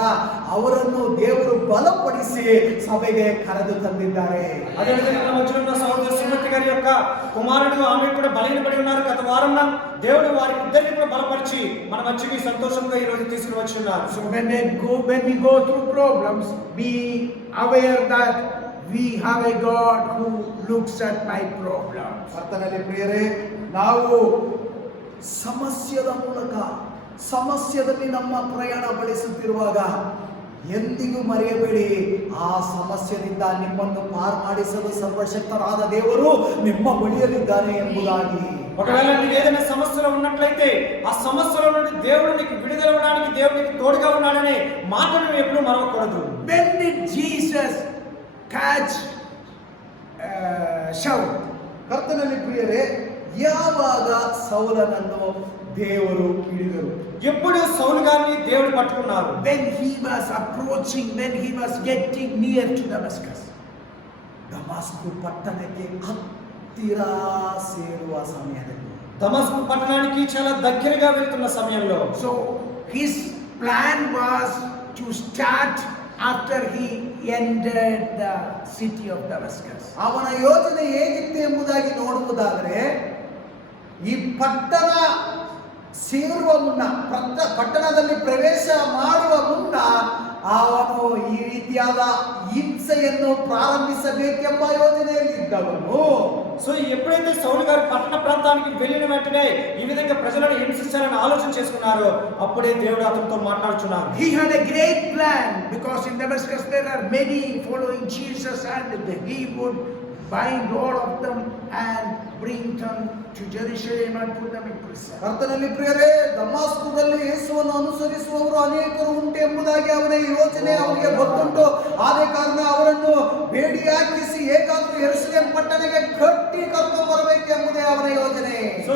ಅವರನ್ನು ದೇವರು ಬಲಪಡಿಸಿ ಸಭೆಗೆ ಕರೆದು ತಂದಿದ್ದಾರೆ. అదే విధంగా మన మధ్యలో ఉన్న సహోదరి సుమతి గారి యొక్క కుమారుడు ఆమె కూడా బలహీనపడి ఉన్నారు. గత వారం దేవుడు వారి ఇద్దరిని కూడా బలపరిచి మన మధ్యకి సంతోషంగా ఈ రోజు తీసుకుని వచ్చి ఉన్నారు. So when we go through problems, be aware that we have a God who looks at my problems. ಕರ್ತನಲ್ಲಿ ಪ್ರಿಯರೇ, ನಾವು ಸಮಸ್ಯೆಯ ಮೂಲಕ ಸಮಸ್ಯೆಯಲ್ಲಿ ನಮ್ಮ ಪ್ರಯಾಣ ಬೆಳೆಸುತ್ತಿರುವಾಗ ಎಂದಿಗೂ ಮರೆಯಬೇಡಿ, ಆ ಸಮಸ್ಯೆಯಿಂದ ನಿಮ್ಮನ್ನು ಪಾರು ಮಾಡಿಸಲು ಸರ್ವಶಕ್ತರಾದ ದೇವರು ನಿಮ್ಮ ಬಳಿಯಲ್ಲಿದ್ದಾನೆ ಎಂಬುದಾಗಿ. ఒకవేళ నీకు ఏదైనా సమస్యలో ఉన్నట్లయితే ఆ సమస్యలో నుండి దేవుడు నీకు విడుదల ఇవ్వడానికి దేవుడు నీకు తోడుగా ఉన్నాడనే మాటను నువ్వు ఎప్పుడూ మరవకూడదు. When did Jesus catch Saul? ಕರ್ತನಲ್ಲಿ ಪ್ರಿಯರೇ, ಯಾವಾಗ ಸೌಲನನ್ನು ದೇವರು ಹಿಡಿದರು? ఎప్పుడు సౌలు గారిని దేవుడు పట్టుకున్నారు? When he was approaching, when he was getting near to Damascus. ದಮಸ್ಕು ಪಟ್ಟಣಕ್ಕೆ ಹತ್ತಿರ ಸೇರುವ ಸಮಯದಲ್ಲಿ, దమస్కు పట్టణానికి చాలా దగ్గరగా వెళ్తున్న సమయంలో, So his plan was to start after he entered the city of Damascus. ಅವನ ಯೋಜನೆ ಹೇಗಿತ್ತು ಎಂಬುದಾಗಿ ನೋಡುವುದಾದರೆ, ಈ ಪಟ್ಟಣ ಸೇರುವ ಮುನ್ನ, ಪಟ್ಟಣದಲ್ಲಿ ಪ್ರವೇಶ ಮಾಡುವ ಮುನ್ನ ಅವನು ಈ ರೀತಿಯಾದ ಹಿಂಸೆಯನ್ನು ಪ್ರಾರಂಭಿಸಬೇಕೆಂಬ ಯೋಜನೆಯಲ್ಲಿದ್ದವನು. సో ఎప్పుడైతే సౌలు గారు పట్టణ ప్రాంతానికి వెళ్ళిన వెంటనే ఈ విధంగా ప్రజలను హింసించాలని ఆలోచన చేసుకున్నారో అప్పుడే దేవుడు అతనితో మాట్లాడుచున్నారు. He had a great plan because in Damascus there are many following Jesus, and he would bind all of them and bring them to Jerusalem and put them in prison. ಕರ್ತನಲ್ಲಿ ಪ್ರಿಯರೇ, ದಮಾಸ್ಕದಲ್ಲಿ ಯೇಸುವನ್ನು ಅನುಸರಿಸುವವರು ಅನೇಕರು ಉಂಟು ಎಂಬುದಾಗಿ ಅವನ ಯೋಚನೆ ಅವರಿಗೆ ಗೊತ್ತುಂಟು. ಆದ ಕಾರಣ ಅವರನ್ನು ಬೇಡಿ ಹಾಕಿಸಿ ಹೇಗಾದರೂ ಯೆರೂಸಲೇಮ್ ಪಟ್ಟಣಕ್ಕೆ ಕಟ್ಟಿ ಕರ್ಕೊಂಡು ಬರಬೇಕೆಂಬುದೇ ಅವನ ಯೋಜನೆ. సో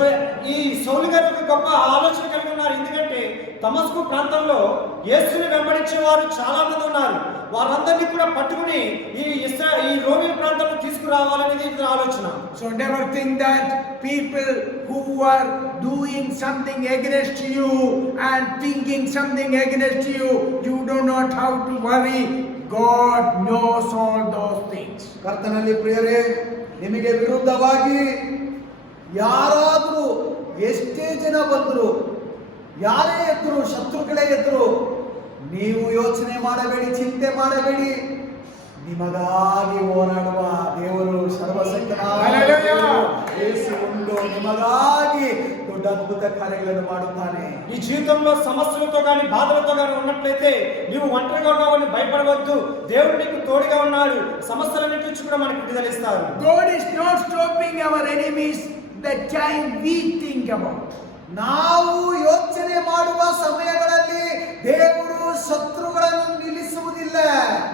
ఈ సౌలు గారు ఒక గొప్ప ఆలోచన కలిగి ఉన్నారు. ఎందుకంటే దమస్కు ప్రాంతంలో యేసుని వెంబడించే వారు చాలా మంది ఉన్నారు. వారందరినీ కూడా పట్టుకుని ఈ రోమి ప్రాంతంలో తీసుకురావాలనేది ఇతని ఆలోచన. So never think that people who are doing something against you and thinking something against you, you do not have to worry. God knows all those things. ಕರ್ತನಲ್ಲಿ ಪ್ರಿಯರೇ, ನಿಮಗೆ ವಿರುದ್ಧವಾಗಿ ಯಾರಾದರೂ ಎಷ್ಟೇ ಜನ ಬಂದರು, ಯಾರೇ ಎದ್ರು, ಶತ್ರುಗಳೇ ಎದ್ರು, ನೀವು ಯೋಚನೆ ಮಾಡಬೇಡಿ, ಚಿಂತೆ ಮಾಡಬೇಡಿ. ನಿಮಗಾಗಿ ಹೋರಾಡುವ ದೇವರು ಸರ್ವಶಕ್ತನಾದ ಯೇಸು ಉಂಟು. ನಿಮಗಾಗಿ ದೊಡ್ಡ ಅದ್ಭುತ ಕಾರ್ಯಗಳನ್ನು ಮಾಡುತ್ತಾನೆ. ఈ జీవితంలో సమస్యలతో గాని బాధలతో గాని ఉన్నట్లయితే నీవు ఒంటరిగా ఉన్నావని భయపడవద్దు. దేవుడు నీకు తోడుగా ఉన్నాడు. సమస్యలన్నిటి నుంచి కూడా మనకు విడుదలిస్తారు. God is not stopping our enemies the time we think about. ನಾವು ಯೋಚನೆ ಮಾಡುವ ಸಮಯಗಳಲ್ಲಿ ದೇವರು ಶತ್ರುಗಳನ್ನು ನಿಲ್ಲಿಸುವುದಿಲ್ಲ.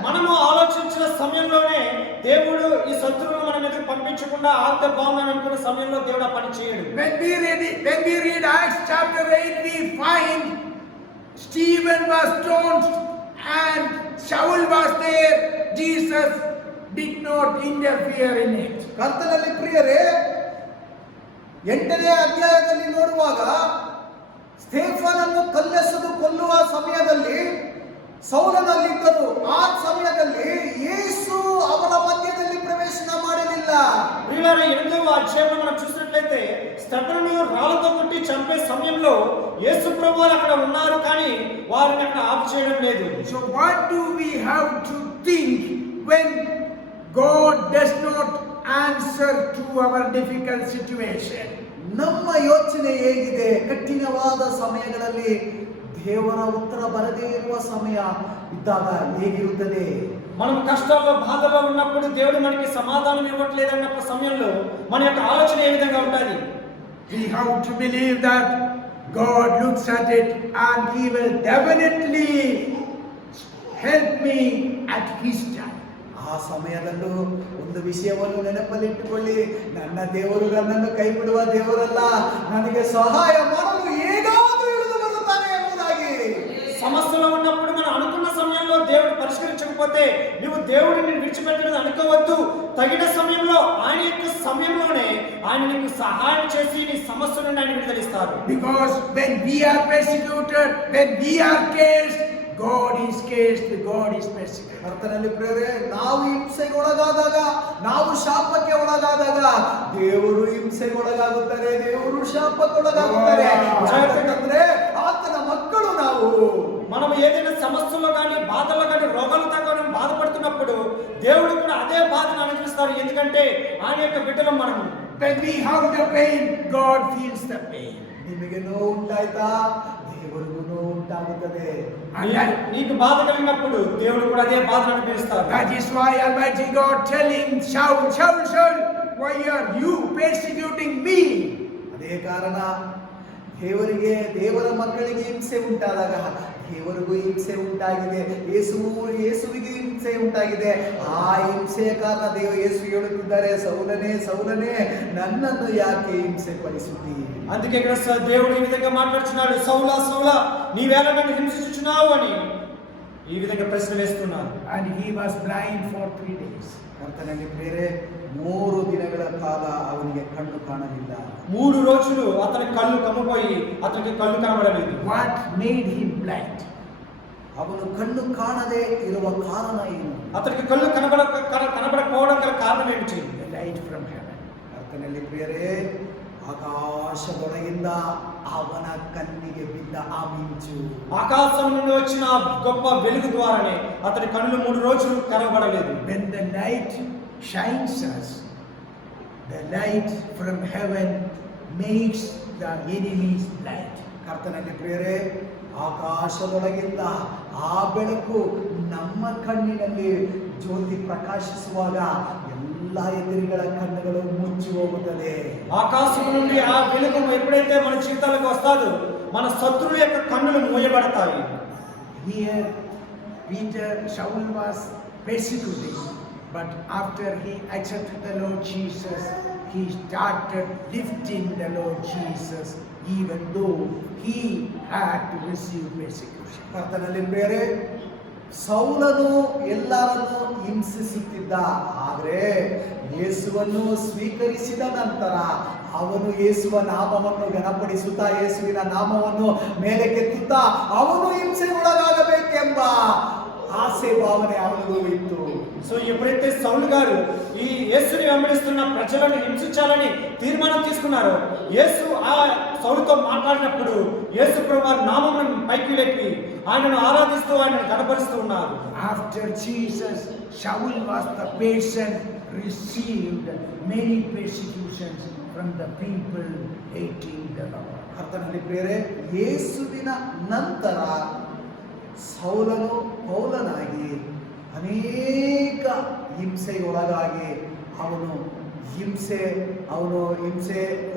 మనము ఆలోచించిన సమయంలోనే దేవుడు ఈ శత్రువులను మన మీదకి పంపించకుండా ఆంత బాగున్నాను అనుకున్న సమయంలో దేవుడు ఆ పని చేయడు. When we read Acts chapter 8, we find Stephen was stoned and Saul was there. Jesus did not interfere in it. ಕರ್ತನಲ್ಲಿ ಪ್ರಿಯರೇ, 8ನೇ ಅಧ್ಯಾಯದಲ್ಲಿ ನೋಡುವಾಗ ಸ್ಟೇಫನನ್ನು ಕಲ್ಲೆಸೆದು ಕೊಲ್ಲುವ ಸಮಯದಲ್ಲಿ ಸೌಲನಲ್ಲಿದ್ದರು. ಆ ಸಮಯದಲ್ಲಿ ಯೇಸು ಅವರ ಮಧ್ಯದಲ್ಲಿ ಪ್ರವೇಶನ ಮಾಡಲಿಲ್ಲ. ప్రియులారా, 8వ అధ్యాయంలో మనం చూసినట్లయితే స్తెఫనును రాళ్లతో కొట్టి చంపే సమయంలో యేసు ప్రభువు అక్కడ ఉన్నారు, కానీ వారిని అక్కడ ఆఫ్ చేయడం లేదు. So what do we have to think when God does not answer to our difficult situation? ನಮ್ಮ ಯೋಚನೆ ಹೇಗಿದೆ? ಕಠಿಣವಾದ ಸಮಯಗಳಲ್ಲಿ ದೇವರ ಉತ್ತರ ಬರದೇ ಇರುವ ಸಮಯ ಇದ್ದಾಗ ಹೇಗಿರುತ್ತದೆ? మనం కష్టాల్లో బాధలో ఉన్నప్పుడు దేవుడు మనకి సమాధానం ఇవ్వట్లేదు అన్న సమయంలో మన యొక్క ఆలోచన ఏ విధంగా ఉంటుంది? We have to believe that God looks at it and He will definitely help me at His time. ಆ ಸಮಯದಲ್ಲೂ ಒಂದು ವಿಷಯವನ್ನು ನೆನಪಲ್ಲಿಟ್ಟುಕೊಳ್ಳಿ, ನನ್ನ ದೇವರು ನನ್ನನ್ನು ಕೈ ಬಿಡುವ ದೇವರಲ್ಲ, ನನಗೆ ಸಹಾಯ ಮಾಡಲು ಹೇಗಾದರೂ ಇಳಿದು ಬರುತ್ತಾನೆ ಎಂಬುದಾಗಿ. సమస్యలో ఉన్నప్పుడు మనం అనుకున్న సమయంలో దేవుడు పరిష్కరించకపోతే నువ్వు దేవుడిని విడిచిపెట్టడం అనుకోవద్దు. తగిన సమయంలో ఆయన యొక్క సమయంలోనే ఆయన నీకు సహాయం చేసి నీ సమస్య నుండి ఆయన విడుదలిస్తారు. Because when we are persecuted, when we are caged, God is caged, God is persecuted. ಕರ್ತನಲ್ಲಿ ಪ್ರಿಯರೇ, ನಾವು ಹಿಂಸೆಗೆ ಒಳಗಾದಾಗ, ನಾವು ಶಾಪಕ್ಕೆ ಒಳಗಾದಾಗ ದೇವರು ಹಿಂಸೆಗೆ ಒಳಗಾಗುತ್ತಾರೆ, ದೇವರು ಶಾಪಕ್ಕೆ ಒಳಗಾಗುತ್ತಾರೆ. ಯಾಕಂದ್ರೆ ಆತನ ಮಕ್ಕಳು ನಾವು. మనం ఏదైనా సమస్యలో కానీ బాధలో కానీ రోగాలతో కానీ బాధపడుతున్నప్పుడు దేవుడు కూడా అదే బాధను అనుభవిస్తారు. ఎందుకంటే ఆయన యొక్క బిడ్డలం మనము. When we have the pain, God feels the pain. ನಿಮಗೆ ನೋವು ಉಂಟಾಯ್ತಾ? ದೇವರಿಗೂ ನೋವು ಉಂಟಾಗುತ್ತದೆ. నీకు బాధ కలిగినప్పుడు దేవుడు కూడా అదే బాధను అనుభవిస్తారు. That is why Almighty God telling Saul, Saul, Saul, why are you persecuting me? ಅದೇ ಕಾರಣ ದೇವರಿಗೆ, ದೇವರ ಮಕ್ಕಳಿಗೆ ಹಿಂಸೆ ಉಂಟಾದಾಗ ದೇವರಿಗೂ ಹಿಂಸೆ ಉಂಟಾಗಿದೆ, ಯೇಸುವಿಗೆ ಹಿಂಸೆ ಉಂಟಾಗಿದೆ. ಆ ಹಿಂಸೆಯ ಕಾರಣ ಯೇಸು ಹೇಳುತ್ತಿದ್ದಾರೆ, ಸೌಲನೇ ಸೌಲನೇ, ನನ್ನನ್ನು ಯಾಕೆ ಹಿಂಸೆ ಪಡಿಸುತ್ತಿ? అందుకే ఇక్కడ దేవుడు ఈ విధంగా మాట్లాడుతున్నాడు, సౌలా సౌలా నీవేలా నన్ను హింసించుచున్నావు అని ఈ విధంగా ప్రశ్న వేస్తున్నాడు. And he was blind for 3 days. ಕರ್ತನಲ್ಲಿ ಪ್ರಿಯರೇ, 3 ದಿನಗಳ ಕಾಲ ಅವನಿಗೆ ಕಣ್ಣು ಕಾಣಲಿಲ್ಲ. 3 రోజులు అతని కళ్ళు కమ్ముపోయి అతనికి కళ్ళు కనబడలేదు. What made him blind? ಅವನು ಕಣ್ಣು ಕಾಣದೆ ಇರುವ ಕಾರಣ ಏನು? అతనికి కళ్ళు కనబడకపోవడం గల కారణం ఏమిటి? The light from heaven. ಕರ್ತನಲ್ಲಿ ಪ್ರಿಯರೇ, ಆಕಾಶದೊಳಗಿಂದ ಅವನ ಕಣ್ಣಿಗೆ ಬಿದ್ದ ಆ ಮಿಂಚು. ఆకాశం నుండి వచ్చిన ఆ గొప్ప వెలుగు ద్వారానే అతని కళ్ళు 3 రోజులు తెరవబడలేదు. When the light shines us, the light from heaven makes the enemies blind. ಕರ್ತನಲ್ಲಿ ಪ್ರಿಯರೇ, ಆಕಾಶದೊಳಗಿಂದ ಆ ಬೆಳಕು ನಮ್ಮ ಕಣ್ಣಿನಲ್ಲಿ ಜ್ಯೋತಿ ಪ್ರಕಾಶಿಸುವಾಗ ಎಲ್ಲ ಎದುರುಗಳ ಕಣ್ಣುಗಳು ಮುಚ್ಚಿ ಹೋಗುತ್ತದೆ. ఆకాశం నుండి ఆ వెలుగు ఎప్పుడైతే మన జీవితాలకు వస్తాదో మన శత్రువుల యొక్క కన్నులు మూయబడతాయి. Here Peter, Saul was persecuting, but after he accepted the Lord Jesus, he started lifting the Lord Jesus, even though he had to receive persecution. ಕರ್ತನಲ್ಲಿ ಪ್ರಿಯರೇ, ಸೌಲನು ಎಲ್ಲರನ್ನು ಹಿಂಸಿಸುತ್ತಿದ್ದ, ಆದರೆ ಯೇಸುವನ್ನು ಸ್ವೀಕರಿಸಿದ ನಂತರ ಅವನು ಯೇಸುವ ನಾಮವನ್ನು ಘನಪಡಿಸುತ್ತಾ, ಯೇಸುವಿನ ನಾಮವನ್ನು ಮೇಲಕ್ಕೆತ್ತುತ್ತಾ ಅವನು ಹಿಂಸೆಗೊಳಗಾಗಬೇಕೆಂಬ ಆಸೆ ಭಾವನೆ ಅವನಿಗೂ ಇತ್ತು. సో ఎప్పుడైతే సౌలు గారు ఈ యేసుని వెంబడిస్తున్న ప్రజలను హింసించాలని తీర్మానం తీసుకున్నారో, యేసు ఆ సౌలుతో మాట్లాడినప్పుడు యేసు ప్రభువు నామమును పైకి లేపి ఆయనను ఆరాధిస్తూ ఆయనను గణపరుస్తూ ఉన్నారు. After Jesus, Saul was the person received many persecutions from the people hating the Lord. ಕರ್ತನಲ್ಲಿ ಪ್ರಿಯರೇ, ಯೇಸುವಿನ ನಂತರ ಸೌಲನು ಪೌಲನಾಗಿ ಅನೇಕ ಹಿಂಸೆಗೊಳಗಾಗಿ ಅವನು ಹಿಂಸೆ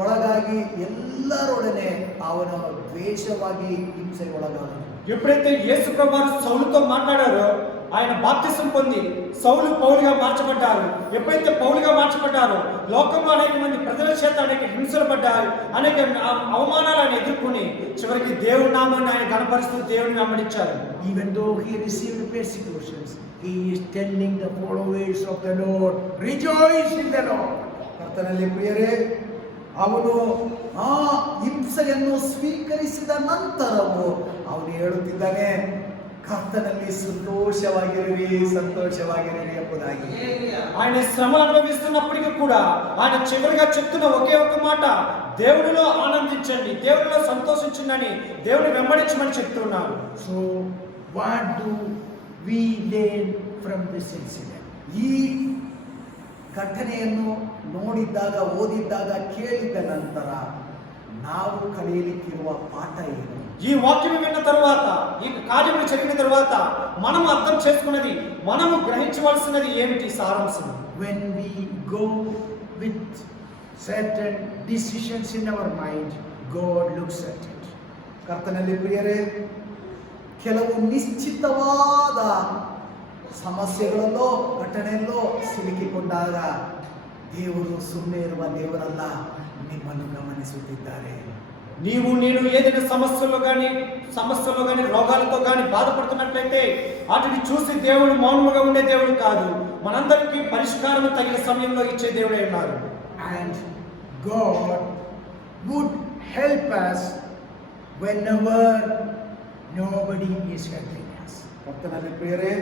ಒಳಗಾಗಿ ಎಲ್ಲರೊಡನೆ ಅವನು ದ್ವೇಷವಾಗಿ ಹಿಂಸೆಗೊಳಗಾದನು. ఎప్పుడైతే యేసు ప్రభువు సౌలుతో మాట్లాడారో ఆయన బాప్తిసం పొంది సౌలు పౌలుగా మార్చబడ్డారు. ఎప్పుడైతే పౌలుగా మార్చబడ్డారో లోకంలో అనేక మంది ప్రజల చేత అనేక హింసలు పడ్డారు, అనేక అవమానాలు ఆయన ఎదుర్కొని చివరికి దేవుని నామాన్ని ఆయన గణపరుస్తూ దేవుని వెంబడించారు. Even though he received persecutions, he is telling the followers of the Lord, rejoice in the Lord. ಕರ್ತನಲ್ಲಿ ಪ್ರಿಯರೇ, ಅವನು ಆ ಹಿಂಸೆಯನ್ನು ಸ್ವೀಕರಿಸಿದ ನಂತರವೂ ಅವನು ಹೇಳುತ್ತಿದ್ದಾನೆ, ಕರ್ತನಲ್ಲಿ ಸಂತೋಷವಾಗಿರಲಿ ಎಂಬುದಾಗಿ. ఆయన శ్రమ అనుభవిస్తున్నప్పటికీ కూడా ఆయన చివరిగా చెప్తున్న ఒకే ఒక మాట, దేవునిలో ఆనందించండి, దేవునిలో సంతోషించండి అని దేవుని వెంబడించమని చెప్తున్నారు. So what do we learn from this incident? ಈ ಘಟನೆಯನ್ನು ನೋಡಿದ್ದಾಗ, ಓದಿದ್ದಾಗ, ಕೇಳಿದ ನಂತರ ನಾವು ಕಲಿಯಲಿಕ್ಕಿರುವ ಪಾಠ ಏನು? ఈ వాక్యం విన్న తర్వాత, ఈ కార్యములు జరిగిన తర్వాత మనం అర్థం చేసుకున్నది, మనము గ్రహించవలసినది ఏమిటి సారాంశం? When we go with certain decisions in our mind, God looks at it. ಕರ್ತನಲ್ಲಿ ಪ್ರಿಯರೇ, ಕೆಲವು ನಿಶ್ಚಿತವಾದ ಸಮಸ್ಯೆಗಳಲ್ಲೋ ಘಟನೆಯಲ್ಲೋ ಸಿಲುಕಿಕೊಂಡಾಗ ದೇವರು ಸುಮ್ಮನೆ ಇರುವ ದೇವರಲ್ಲ, ನಿಮ್ಮನ್ನು ಗಮನಿಸುತ್ತಿದ್ದಾರೆ. నీవు నేను ఏదైనా సమస్యల్లో కానీ రోగాలతో కానీ బాధపడుతున్నట్లయితే వాటిని చూసి దేవుడు మౌనముగా ఉండే దేవుడు కాదు, మనందరికీ పరిష్కారం తగిన సమయంలో ఇచ్చే దేవుడే ఉన్నారు. And God would help us whenever nobody is helping us. ಕರ್ತನಲ್ಲಿ ಪ್ರಿಯರೇ,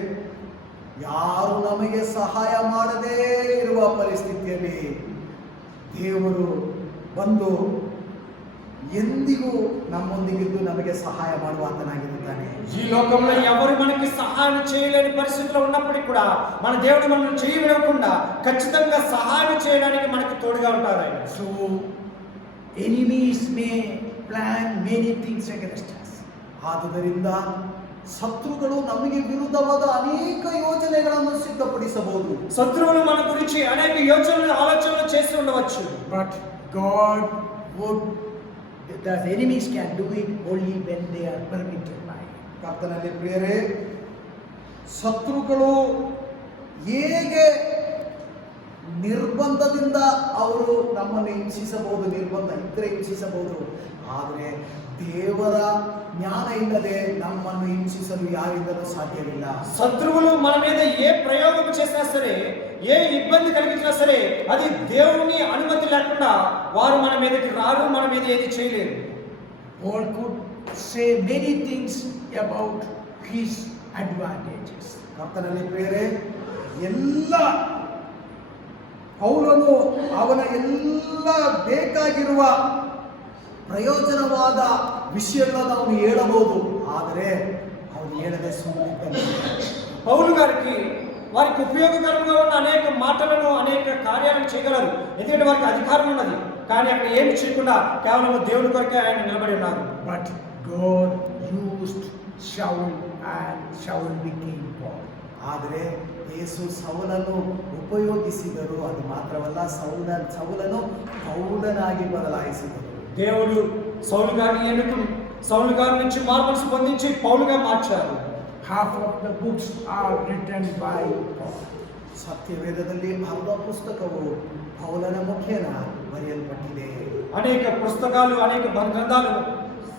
ಯಾರು ನಮಗೆ ಸಹಾಯ ಮಾಡದೇ ಇರುವ ಪರಿಸ್ಥಿತಿಯಲ್ಲಿ ದೇವರು ಬಂದು ಎಂದಿಗೂ ನಮ್ಮೊಂದಿಗಿದ್ದು ನಮಗೆ ಸಹಾಯ ಮಾಡುವ ಆತನಾಗಿರುತ್ತಾನೆ. ఈ లోకంలో ఎవరు మనకి సహాయం చేయలేని పరిస్థితిలో ఉన్నప్పటికీ కూడా మన దేవుడు మనల్ని చేయవిడకుండా ఖచ్చితంగా సహాయం చేయడానికి మనకి తోడుగా ఉంటారు ఆయన. So enemies may plan many things against us. ಆದುದರಿಂದ ಶತ್ರುಗಳು ನಮಗೆ ವಿರುದ್ಧವಾದ ಅನೇಕ ಯೋಜನೆಗಳನ್ನು ಸಿದ್ಧಪಡಿಸಬಹುದು. శత్రువులు మన గురించి అనేక ఆలోచనలు చేసి ఉండవచ్చు. But God would, the enemies can do it only when they are permitted by Him. ಕರ್ತನಲ್ಲಿ ಪ್ರಿಯರೇ, ಶತ್ರುಗಳು ಹೇಗೆ ನಿರ್ಬಂಧದಿಂದ ಅವರು ನಮ್ಮನ್ನು ಹಿಂಸಿಸಬಹುದು, ನಿರ್ಬಂಧ ಇದ್ದರೆ ಹಿಂಸಿಸಬಹುದು, ಆದರೆ ದೇವರ ಜ್ಞಾನ ಇಲ್ಲದೆ ನಮ್ಮನ್ನು ಹಿಂಸಿಸಲು ಯಾರಿಂದಲೂ ಸಾಧ್ಯವಿಲ್ಲ. శత్రువులు మన మీద ఏ ప్రయోగం చేసినా సరే, ఏ ఇబ్బంది కలిగించినా సరే, అది దేవుని అనుమతి లేకుండా వారు మన మీదకి రారు, మన మీద ఏది చేయలేరు. Paul could say many things about his advantages. ಕರ್ತನಲ್ಲಿ ಪ್ರಿಯರೇ, ಎಲ್ಲ ಪೌಲನು ಅವನ ಎಲ್ಲ ಬೇಕಾಗಿರುವ ಪ್ರಯೋಜನವಾದ ವಿಷಯಗಳನ್ನು ಅವನು ಹೇಳಬಹುದು, ಆದರೆ ಅವನು ಹೇಳದೆ ಸುಮ್ಮನೆ పౌలు గారికి వారికి ఉపయోగకరంగా ఉన్న అనేక మాటలను అనేక కార్యాలను చేయగలరు, ఎందుకంటే వారికి అధికారం ఉన్నది. కానీ అక్కడ ఏమి చేయకుండా కేవలం దేవుని కొరకే ఆయన నిలబడి ఉన్నారు. But God used Shaul and Shaul became Paul. ಆದರೆ ಯೇಸು ಸೌಲನ್ನು ಉಪಯೋಗಿಸಿದರು. ಅದು ಮಾತ್ರವಲ್ಲ, ಸೌಲನು ಪೌಲನಾಗಿ ಬದಲಾಯಿಸಿದರು. దేవుడు సౌలు గారిని ఎన్నుకుని సౌలు గారి నుంచి మార్పును పొందించి పౌలుగా మార్చారు. Half of the books are written by Paul. ಸತ್ಯವೇದದಲ್ಲಿ ಅರ್ಧ ಪುಸ್ತಕವು ಪೌಲನ ಮುಖೇನ ಬರೆಯಲ್ಪಟ್ಟಿದೆ. అనేక పుస్తకాలు అనేక గ్రంథాలు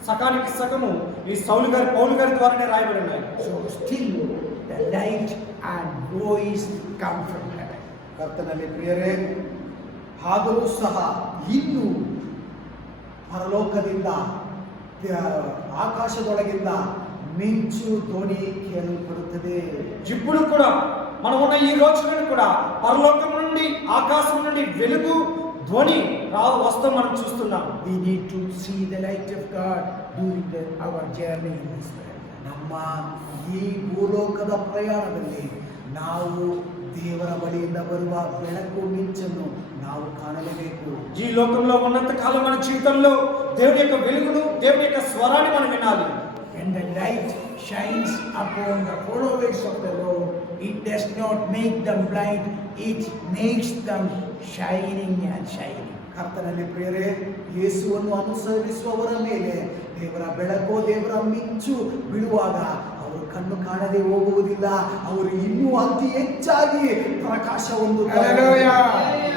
సకానికి సగము ఈ సౌలు గారి పౌలు గారి ద్వారానే రాయబడి ఉన్నాయి. So still the light and voice come from heaven. ಕರ್ತನಲ್ಲಿ ಪ್ರಿಯರೇ, ಆದರೂ ಸಹ ಇನ್ನು ಪರಲೋಕದಿಂದ ಆಕಾಶದೊಳಗಿಂದ ಮಿಂಚು ಧ್ವನಿ ಕೇಳಲ್ಪಡುತ್ತದೆ. ఇప్పుడు కూడా మనం ఉన్న ఈ రోజులను కూడా పరలోకం నుండి ఆకాశం నుండి వెలుగు ధ్వని వస్తాం మనం చూస్తున్నాం. We need to see the light of God during our journey in this world. ನಮ್ಮ ಈ ಭೂಲೋಕದ ಪ್ರಯಾಣದಲ್ಲಿ ನಾವು ದೇವರ ಬಳಿಯಿಂದ ಬರುವ ಬೆಳಕು ಮಿಂಚನ್ನು ನಾವು ಕಾಣಲೇಬೇಕು. ఈ లోకంలో ఉన్నంత కాలం మన జీవితంలో దేవుని యొక్క వెలుగును దేవుని యొక్క స్వరాన్ని మనం వినాలి. When the light shines upon the followers of the Lord, it does not make them blind, it makes them shining and shining. ಕರ್ತನಲ್ಲಿ ಪ್ರಿಯರೇ, ಯೇಸುವನ್ನು ಅನುಸರಿಸುವವರ ಮೇಲೆ ದೇವರ ಬೆಳಕು ದೇವರ ಮಿಂಚು ಬೀಳುವಾಗ ಅವರು ಕಣ್ಣು ಕಾಣದೆ ಹೋಗುವುದಿಲ್ಲ, ಅವರು ಇನ್ನೂ ಅತಿ ಹೆಚ್ಚಾಗಿ ಪ್ರಕಾಶ ಹೊಂದುತ್ತಾರೆ.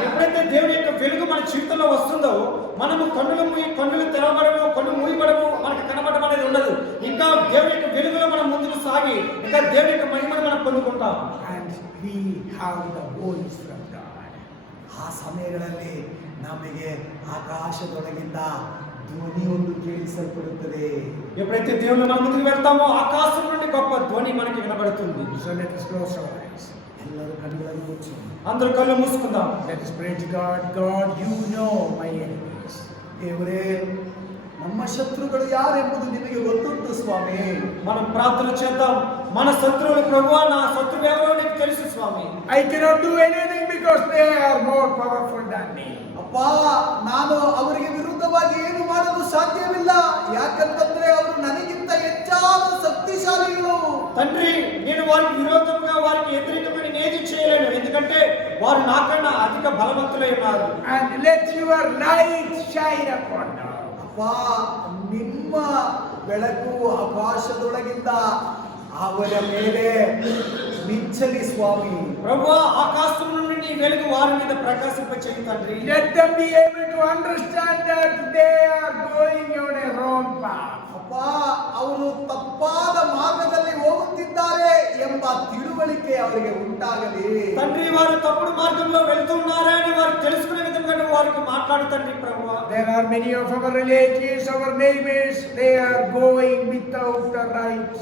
ఎప్పుడైతే దేవుని యొక్క వెలుగు మన జీవితంలో వస్తుందో మనము కన్నులు తెరవడము, కన్ను మూయబడము, మనకు కనబడడం అనేది ఉండదు. ఇంకా దేవుని యొక్క వెలుగులో మనం ముందుకు సాగి ఇంకా దేవుని యొక్క మహిమను మనం పొందుకుంటాం. And we have the voice from God. ಆ ಸಮಯಗಳಲ್ಲಿ ನಮಗೆ ಆಕಾಶದೊಳಗಿಂದ ಧ್ವನಿಯೊಂದು ಕೇಳಿಸಲ್ಪಡುತ್ತದೆ. ఎప్పుడైతే దేవుని మనం ముందుకు వెళ్తామో ఆకాశం నుండి గొప్ప ధ్వని మనకి వినబడుతుంది. So let us close our eyes. ಎಲ್ಲರೂ ಕಣ್ಣುಗಳನ್ನು ಮುಚ್ಚಿ అందరూ కళ్ళు మూసుకుందాం. Let us pray to God. God, you know my enemies. ದೇವರೇ, ನಮ್ಮ ಶತ್ರುಗಳು ಯಾರೆಂಬುದು ನಿಮಗೆ ಗೊತ್ತುಂಟು ಸ್ವಾಮಿ. మనం ప్రార్థన చేద్దాం. మన శత్రువులు ప్రభువా, నా శత్రువు ఎవరో నీకు తెలుసు స్వామి. I cannot do anything because they are more powerful than me. ಅಪ್ಪ, ನಾನು ಅವರಿಗೆ ವಿರುದ್ಧವಾಗಿ ಏನು ಮಾಡಲು ಸಾಧ್ಯವಿಲ್ಲ, ಯಾಕಂತಂದ್ರೆ ಅವರು ನನಗಿಂತ ಹೆಚ್ಚಾದ ಶಕ್ತಿಶಾಲಿಗಳು. తండ్రి, నేను వారికి విరోధంగా వారికి వ్యతిరేకమైన ఏది చేయలేను, ఎందుకంటే వారు నాకన్నా అధిక బలవంతులై ఉన్నారు. And let your light shine upon them. ಅಪ್ಪ, ನಿಮ್ಮ ಬೆಳಕು ಆಕಾಶದೊಳಗಿಂದ ಅವರ ಮೇಲೆ ಮಿಂಚಲಿ ಸ್ವಾಮಿ. ప్రభువా, ఆకాశం నుండి నీ వెలుగు వారి మీద ప్రకాశింపచేయు తండ్రి. Let them be able to understand that they are going on a wrong path. ಅಪ್ಪ, ಅವರು ತಪ್ಪಾದ ಮಾರ್ಗದಲ್ಲಿ ಹೋಗುತ್ತಿದ್ದಾರೆ ಎಂಬ ತಿಳುವಳಿಕೆ ಅವರಿಗೆ ಉಂಟಾಗಲಿ. తండ్రి, వారు తప్పుడు మార్గంలో వెళ్తున్నారని వారు తెలుసుకునే విధంగా నువ్వు వారికి మాట్లాడు తండ్రి. ప్రభువా, There are many of our relatives, our neighbors, they are going without the right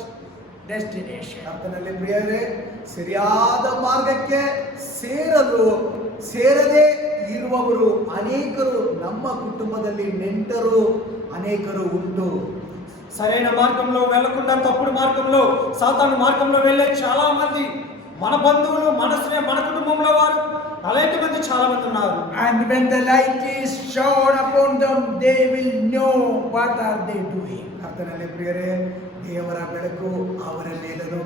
destination. ಕರ್ತನಲ್ಲಿ ಪ್ರಿಯರೇ, ಸರಿಯಾದ ಮಾರ್ಗಕ್ಕೆ ಸೇರದೆ ಇರುವವರು ಅನೇಕರು ನಮ್ಮ ಕುಟುಂಬದಲ್ಲಿ ನೆಂಟರು ಅನೇಕರು ಉಂಟು. సరైన మార్గంలో వెళ్లకుండా తప్పుడు మార్గంలో సాతాను మార్గంలో వెళ్ళే చాలా మంది మన బంధువులు మన కుటుంబంలో వారు అలాంటి మంది చాలా మంది ఉన్నారు. And when the light is shone upon them, they will know what are they doing. ಕರ್ತನಲ್ಲಿ ಪ್ರಿಯರೇ, ದೇವರ ಬೆಳಕು ಅವರ ಮೇಲೂ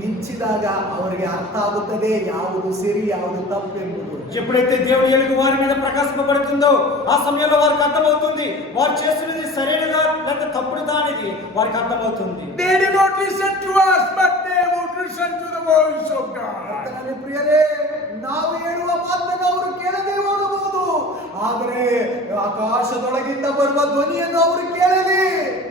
ಮಿಂಚಿದಾಗ ಅವರಿಗೆ ಅರ್ಥ ಆಗುತ್ತದೆ ಯಾವುದು ಸರಿ ಯಾವುದು ತಪ್ಪೆಂಬುದು. ఎప్పుడైతే దేవుని వెలుగు వారి మీద ప్రకాశింపబడుతుందో ఆ సమయంలో వారికి అర్థమవుతుంది వారు చేస్తున్నది సరైనదా లేక తప్పుడుదా అనేది వారికి అర్థమవుతుంది. They did not listen to us, but they would listen to the voice of God. ಕರ್ತನಲ್ಲಿ ಪ್ರಿಯರೇ, ನಾವು ಹೇಳುವ ಮಾತನ್ನು ಅವರು ಕೇಳದೆ ಹೋಗಬಹುದು, ಆದರೆ ಆಕಾಶದೊಳಗಿಂದ ಬರುವ ಧ್ವನಿಯನ್ನು ಅವರು ಕೇಳಲಿ.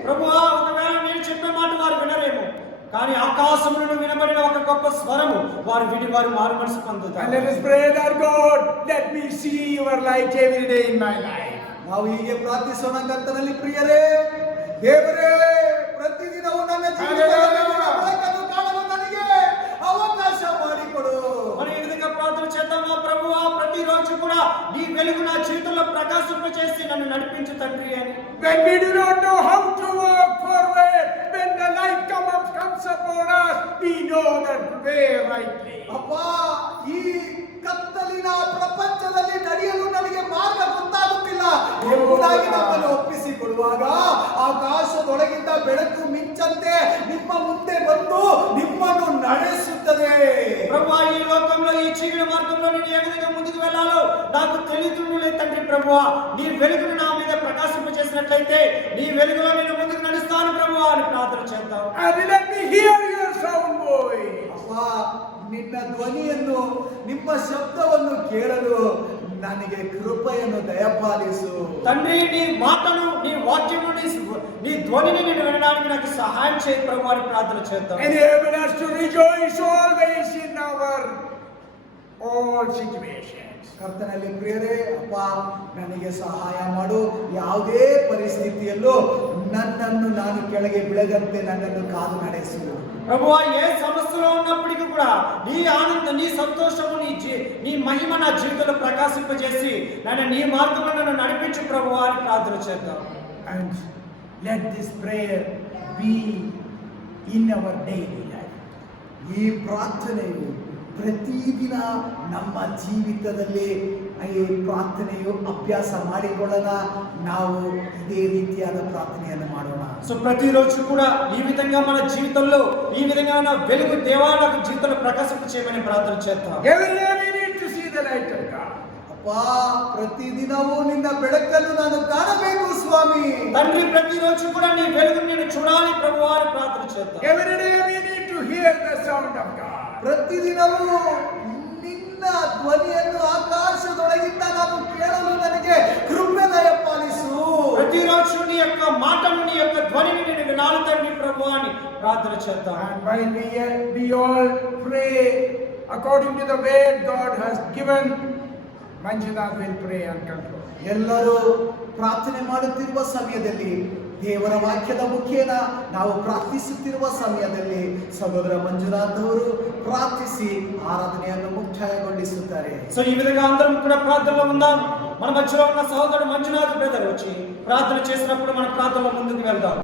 ప్రభువా, ఒకవేళ నేను చెప్పే మాట వారు వినరేమో, కానీ ఆకాశం నుండి వినబడిన ఒక గొప్ప స్వరము వారు విని వారు మారు మనసు And పొందుతారు. let us pray that God, let me see your light every day in my life. ನಾವು ಹೀಗೆ ಪ್ರಾರ್ಥಿಸೋಣ. ಕರ್ತನಲ್ಲಿ ಪ್ರಿಯರೇ, ದೇವರೇ, ಪ್ರತಿದಿನವೂ ನನ್ನ ಜೀವಿತದಲ್ಲಿ ನಿನ್ನ ಬೆಳಕನ್ನು ಕಾಣಲು ನನಗೆ ಅವಕಾಶ ಮಾಡಿಕೊಡು. మనం ఈ విధంగా ప్రార్థన చేద్దామా? ప్రభువా, ప్రతిరోజు కూడా నీ వెలుగు నా జీవితంలో ప్రకాశింపచేసి నన్ను నడిపించు తండ్రి అని. When we do not know how to walk forward, when the light comes upon us, we know that way rightly. ಅಪ್ಪಾ, ಈ ಕತ್ತಲಿನ ಪ್ರಪಂಚದಲ್ಲಿ ನಡೆಯಲು ನನಗೆ ಮಾರ್ಗ ಗೊತ್ತಾಗುತ್ತಿಲ್ಲ ಎಂಬುದಾಗಿ ನಮ್ಮನ್ನು ಒಪ್ಪಿಸಿಕೊಡುವಾಗ ಆಕಾಶದೊಳಗಿಂದ ಬೆಳಕು ಮಿಂಚಂತೆ ನಿಮ್ಮ ಮುಂದೆ ಬಂದು ನಿಮ್ಮನ್ನು ನಡೆಸುತ್ತದೆ. ప్రభువా, ఈ లోకంలో ఈ చీకటి మార్గంలో నేను ఏ విధంగా ముందుకు వెళ్ళాలో నాకు తెలియదులే తండ్రి. ప్రభువా, నీ వెలుగును నా మీద ప్రకాశింపచేసినట్లయితే నీ వెలుగులో నేను ముందుకు నడుస్తాను ప్రభువా అని ప్రార్థన చేద్దాం. And let me hear your sound voice. ಅಪ್ಪಾ, ನಿನ್ನ ಧ್ವನಿಯನ್ನು, ನಿಮ್ಮ ಶಬ್ದವನ್ನು ಕೇಳಲು ನನಗೆ ಕೃಪೆಯನ್ನು ದಯಪಾಲಿಸು తండ్రి. నీ మాటను, నీ వాక్యము, నీ ధ్వనిని నేను వినడానికి నాకు సహాయం చేయి ప్రభువా అని ప్రార్థన చేద్దాం. Enable us to rejoice always in our all situations. ಕರ್ತನಲ್ಲಿ ಪ್ರಿಯರೇ, ಅಪ್ಪ ನನಗೆ ಸಹಾಯ ಮಾಡು. ಯಾವುದೇ ಪರಿಸ್ಥಿತಿಯಲ್ಲೂ ನನ್ನನ್ನು ನಾನು ಕೆಳಗೆ ಬೀಳದಂತೆ ನನ್ನನ್ನು ಕಾದು ನಡೆಸು. ప్రభువా, ఏ సమస్యలో ఉన్నప్పటికీ కూడా నీ ఆనందం, నీ సంతోషము, నీ మహిమ నా జీవితంలో ప్రకాశింపజేసి నన్ను నీ మార్గంలో నన్ను నడిపించు ప్రభువా అని ప్రార్థన చేద్దాం. And let this prayer be in our daily life. ಈ ಪ್ರಾರ್ಥನೆಯು ಪ್ರತಿದಿನ ನಮ್ಮ ಜೀವಿತದಲ್ಲಿ ಈ ಪ್ರಾರ್ಥನೆಯು ಅಭ್ಯಾಸ ಮಾಡಿಕೊಳ್ಳೋಣ. ನಾವು ಇದೇ ರೀತಿಯಾದ ಪ್ರಾರ್ಥನೆಯನ್ನು ಮಾಡೋಣ. సో ప్రతిరోజు కూడా ఈ విధంగా మన జీవితంలో ఈ విధంగా నా వెలుగు దేవా నాకు జీవితంలో ప్రకాశింప చేయమని ప్రార్థన చేద్దాం. Every day we need to see the light of God. ಅಪ್ಪಾ, ಪ್ರತಿದಿನವೂ ನಿನ್ನ ಬೆಳಕನ್ನು ನಾನು ಕಾಣಬೇಕು ಸ್ವಾಮಿ. తండ్రి, ప్రతిరోజు కూడా నీ వెలుగును నేను చూడాలి ప్రభువా అని ప్రార్థన చేద్దాం. Every day we need to hear the sound of God. ಪ್ರತಿದಿನವೂ ನಿನ್ನ ಧ್ವನಿಯನ್ನು ಆಕಾಶದೊಳಗಿಂದ ನಾನು ಕೇಳಲು ನನಗೆ ಕೃಪೆ ದಯಪಾಲಿಸು. ప్రతిరోజు నీ యొక్క మాటను, నీ యొక్క ధ్వనిని నేను వినాలి తండ్రి ప్రభువా అని ప్రార్థన చేద్దాం. And while we all pray according to the way God has given, Manjunath will pray and conclude. ಎಲ್ಲರೂ ಪ್ರಾರ್ಥನೆ ಮಾಡುತ್ತಿರುವ ಸಮಯದಲ್ಲಿ, ದೇವರ ವಾಕ್ಯದ ಮುಖೇನ ನಾವು ಪ್ರಾರ್ಥಿಸುತ್ತಿರುವ ಸಮಯದಲ್ಲಿ ಸಹೋದರ ಮಂಜುನಾಥ್ ಅವರು ಪ್ರಾರ್ಥಿಸಿ ಆರಾಧನೆಯನ್ನು ಮುಕ್ತಾಯಗೊಳಿಸುತ್ತಾರೆ. సో ఈ విధంగా అందరం కూడా ప్రార్థనలో ఉందాం. మన మధ్యలో ఉన్న సహోదరుడు మంజునాథ్ బ్రదర్ వచ్చి ప్రార్థన చేసినప్పుడు మన ప్రార్థనలో ముందుకు వెళ్దాం.